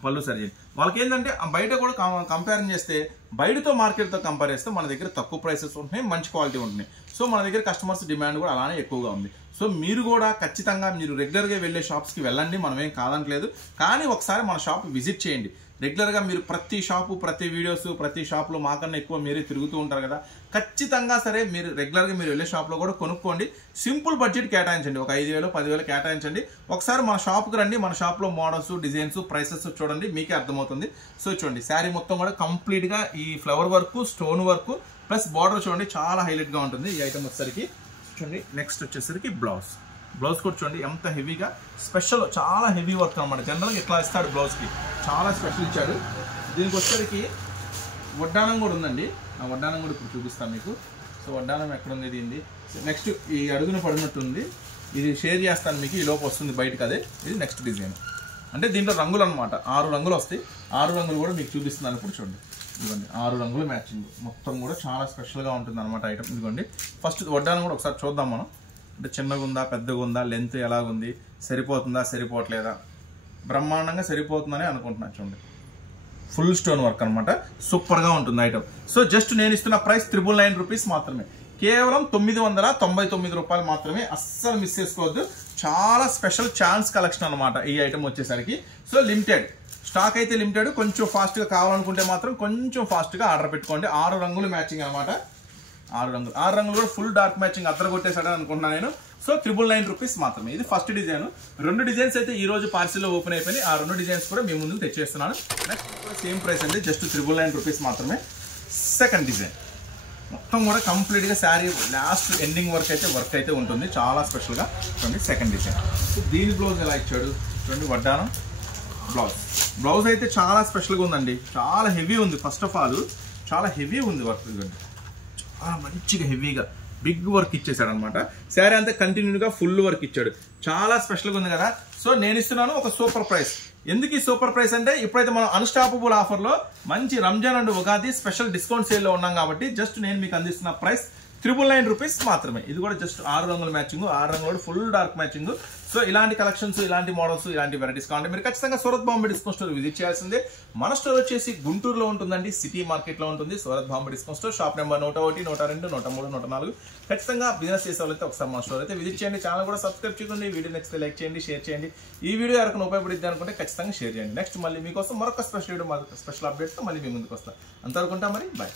పళ్ళు సరి వాళ్ళకి ఏంటంటే బయట కూడా కంపేర్ చేస్తే బయటతో మార్కెట్తో కంపేర్ చేస్తే మన దగ్గర తక్కువ ప్రైసెస్ ఉంటున్నాయి, మంచి క్వాలిటీ ఉంటున్నాయి. సో మన దగ్గర కస్టమర్స్ డిమాండ్ కూడా అలానే ఎక్కువగా ఉంది. సో మీరు కూడా ఖచ్చితంగా మీరు రెగ్యులర్గా వెళ్ళే షాప్స్కి వెళ్ళండి, మనం ఏం కాదనట్లేదు. కానీ ఒకసారి మన షాప్ విజిట్ చేయండి. రెగ్యులర్గా మీరు ప్రతి షాపు, ప్రతి వీడియోస్, ప్రతి షాప్లో మాకన్నా ఎక్కువ మీరే తిరుగుతూ ఉంటారు కదా. ఖచ్చితంగా సరే మీరు రెగ్యులర్గా మీరు వెళ్ళే షాప్లో కూడా కొనుక్కోండి. సింపుల్ బడ్జెట్ కేటాయించండి. ఒక 5,000, 10,000 కేటాయించండి. ఒకసారి మన షాప్కి రండి. మన షాప్లో మోడల్స్, డిజైన్స్, ప్రైసెస్ చూడండి, మీకే అర్థమవుతుంది. సో చూడండి, శారీ మొత్తం కూడా కంప్లీట్గా ఈ flower work, stone work plus border చూడండి, చాలా హైలైట్గా ఉంటుంది ఈ ఐటమ్ వచ్చేసరికి. చూడండి, నెక్స్ట్ వచ్చేసరికి బ్లౌజ్ కూడా చూడండి ఎంత హెవీగా స్పెషల్, చాలా హెవీ వర్క్ అనమాట. జనరల్గా ఇట్లా ఇస్తాడు బ్లౌజ్కి, చాలా స్పెషల్ ఇచ్చాడు. దీనికి వచ్చేసరికి వడ్డానం కూడా ఉందండి. ఆ వడ్డానం కూడా ఇప్పుడు చూపిస్తాను మీకు. సో వడ్డానం ఎక్కడ ఉంది దీనిది? నెక్స్ట్ ఈ అడుగున పడినట్టుంది, ఇది షేర్ చేస్తాను మీకు. ఈ లోపు వస్తుంది బయటకు. అదే ఇది నెక్స్ట్ డిజైన్. అంటే దీంట్లో రంగులు అనమాట, 6 రంగులు వస్తాయి. 6 రంగులు కూడా మీకు చూపిస్తున్నాను ఇప్పుడు. చూడండి, ఇదిగోండి 6 రంగులు మ్యాచింగ్. మొత్తం కూడా చాలా స్పెషల్గా ఉంటుంది అనమాట ఐటమ్. ఇదిగోండి ఫస్ట్ వడ్డానం కూడా ఒకసారి చూద్దాం మనం. అంటే చిన్నగా ఉందా, పెద్దగా ఉందా, లెంత్ ఎలాగుంది, సరిపోతుందా, సరిపోవట్లేదా? బ్రహ్మాండంగా సరిపోతుందని అనుకుంటున్నాను. చూడండి, ఫుల్ స్టోన్ వర్క్ అనమాట, సూపర్గా ఉంటుంది ఐటమ్. సో జస్ట్ నేను ఇస్తున్న ప్రైస్ 999 రూపీస్ మాత్రమే. కేవలం 999 రూపాయలు మాత్రమే. అస్సలు మిస్ చేసుకోవద్దు. చాలా స్పెషల్ ఛాన్స్ కలెక్షన్ అనమాట ఈ ఐటమ్ వచ్చేసరికి. సో లిమిటెడ్ స్టాక్ అయితే లిమిటెడ్. కొంచెం ఫాస్ట్గా కావాలనుకుంటే మాత్రం కొంచెం ఫాస్ట్గా ఆర్డర్ పెట్టుకోండి. 6 రంగులు మ్యాచింగ్ అనమాట. 6 రంగులు కూడా ఫుల్ డార్క్ మ్యాచింగ్ అద్దరు కొట్టేసాడని అనుకుంటున్నాను నేను. సో 999 రూపీస్ మాత్రమే. ఇది ఫస్ట్ డిజైన్. 2 డిజైన్స్ అయితే ఈ రోజు పార్సిల్లో ఓపెన్ అయిపోయి. ఆ 2 డిజైన్స్ కూడా మీ ముందుకు తెచ్చేస్తున్నాను. నెక్స్ట్ సేమ్ ప్రైస్ అండి, జస్ట్ 999 రూపీస్ మాత్రమే. సెకండ్ డిజైన్ మొత్తం కూడా కంప్లీట్గా శారీ లాస్ట్ ఎండింగ్ వర్క్ అయితే ఉంటుంది, చాలా స్పెషల్గా. చూడండి సెకండ్ డిజైన్. సో దీని బ్లౌజ్ ఎలా ఇచ్చాడు చూడండి. వడ్డానం బ్లౌజ్ అయితే చాలా స్పెషల్గా ఉందండి, చాలా హెవీ ఉంది. ఫస్ట్ ఆఫ్ ఆల్ చాలా హెవీ ఉంది వర్క్. ఇదండి చాలా మంచిగా హెవీగా బిగ్ వర్క్ ఇచ్చేసాడు అనమాట. శారీ అంతా కంటిన్యూగా ఫుల్ వర్క్ ఇచ్చాడు, చాలా స్పెషల్గా ఉంది కదా. సో నేను ఇస్తున్నాను ఒక సూపర్ ప్రైస్. ఎందుకు ఈ సూపర్ ప్రైస్ అంటే ఇప్పుడైతే మనం అన్స్టాపబుల్ ఆఫర్లో మంచి Ramzan and Ugadi special discount సేల్లో ఉన్నాం కాబట్టి జస్ట్ నేను మీకు అందిస్తున్న ప్రైస్ 999 రూపీస్ మాత్రమే. ఇది కూడా జస్ట్ 6 రంగుల మ్యాచింగ్, 6 రంగులు కూడా ఫుల్ డార్క్ మ్యాచింగ్. సో ఇలాంటి కలెక్షన్స్, ఇలాంటి మోడల్స్, ఇలాంటి వెరైటీస్ కావాలంటే మీరు ఖచ్చితంగా Surat Bombay discount store visit చేయాల్సిందే. మన స్టోర్ వచ్చేసి గుంటూరులో ఉంటుందండి, సిటీ మార్కెట్లో ఉంటుంది. Surat Bombay discount store, shop number 101, 102, 103, 104. ఖచ్చితంగా బిజినెస్ చేసే వాళ్ళైతే ఒకసారి మన స్టోర్ అయితే విజిట్ చేయండి. ఛానల్ కూడా సబ్స్క్రైబ్ చేయండి. వీడియో నెక్స్ట్ లైక్ చేయండి, షేర్ చేయండి. ఈ వీడియో ఎవరికైనా ఉపయోగపడుద్ది అనుకుంటే ఖచ్చితంగా షేర్ చేయండి. నెక్స్ట్ మళ్ళీ మీకోసం మరొక స్పెషల్ వీడియో, స్పెషల్ అప్డేట్తో మళ్ళీ మీ ముందుకు వస్తాను. అంతవరకు ఉంటాం మరి, బాయ్.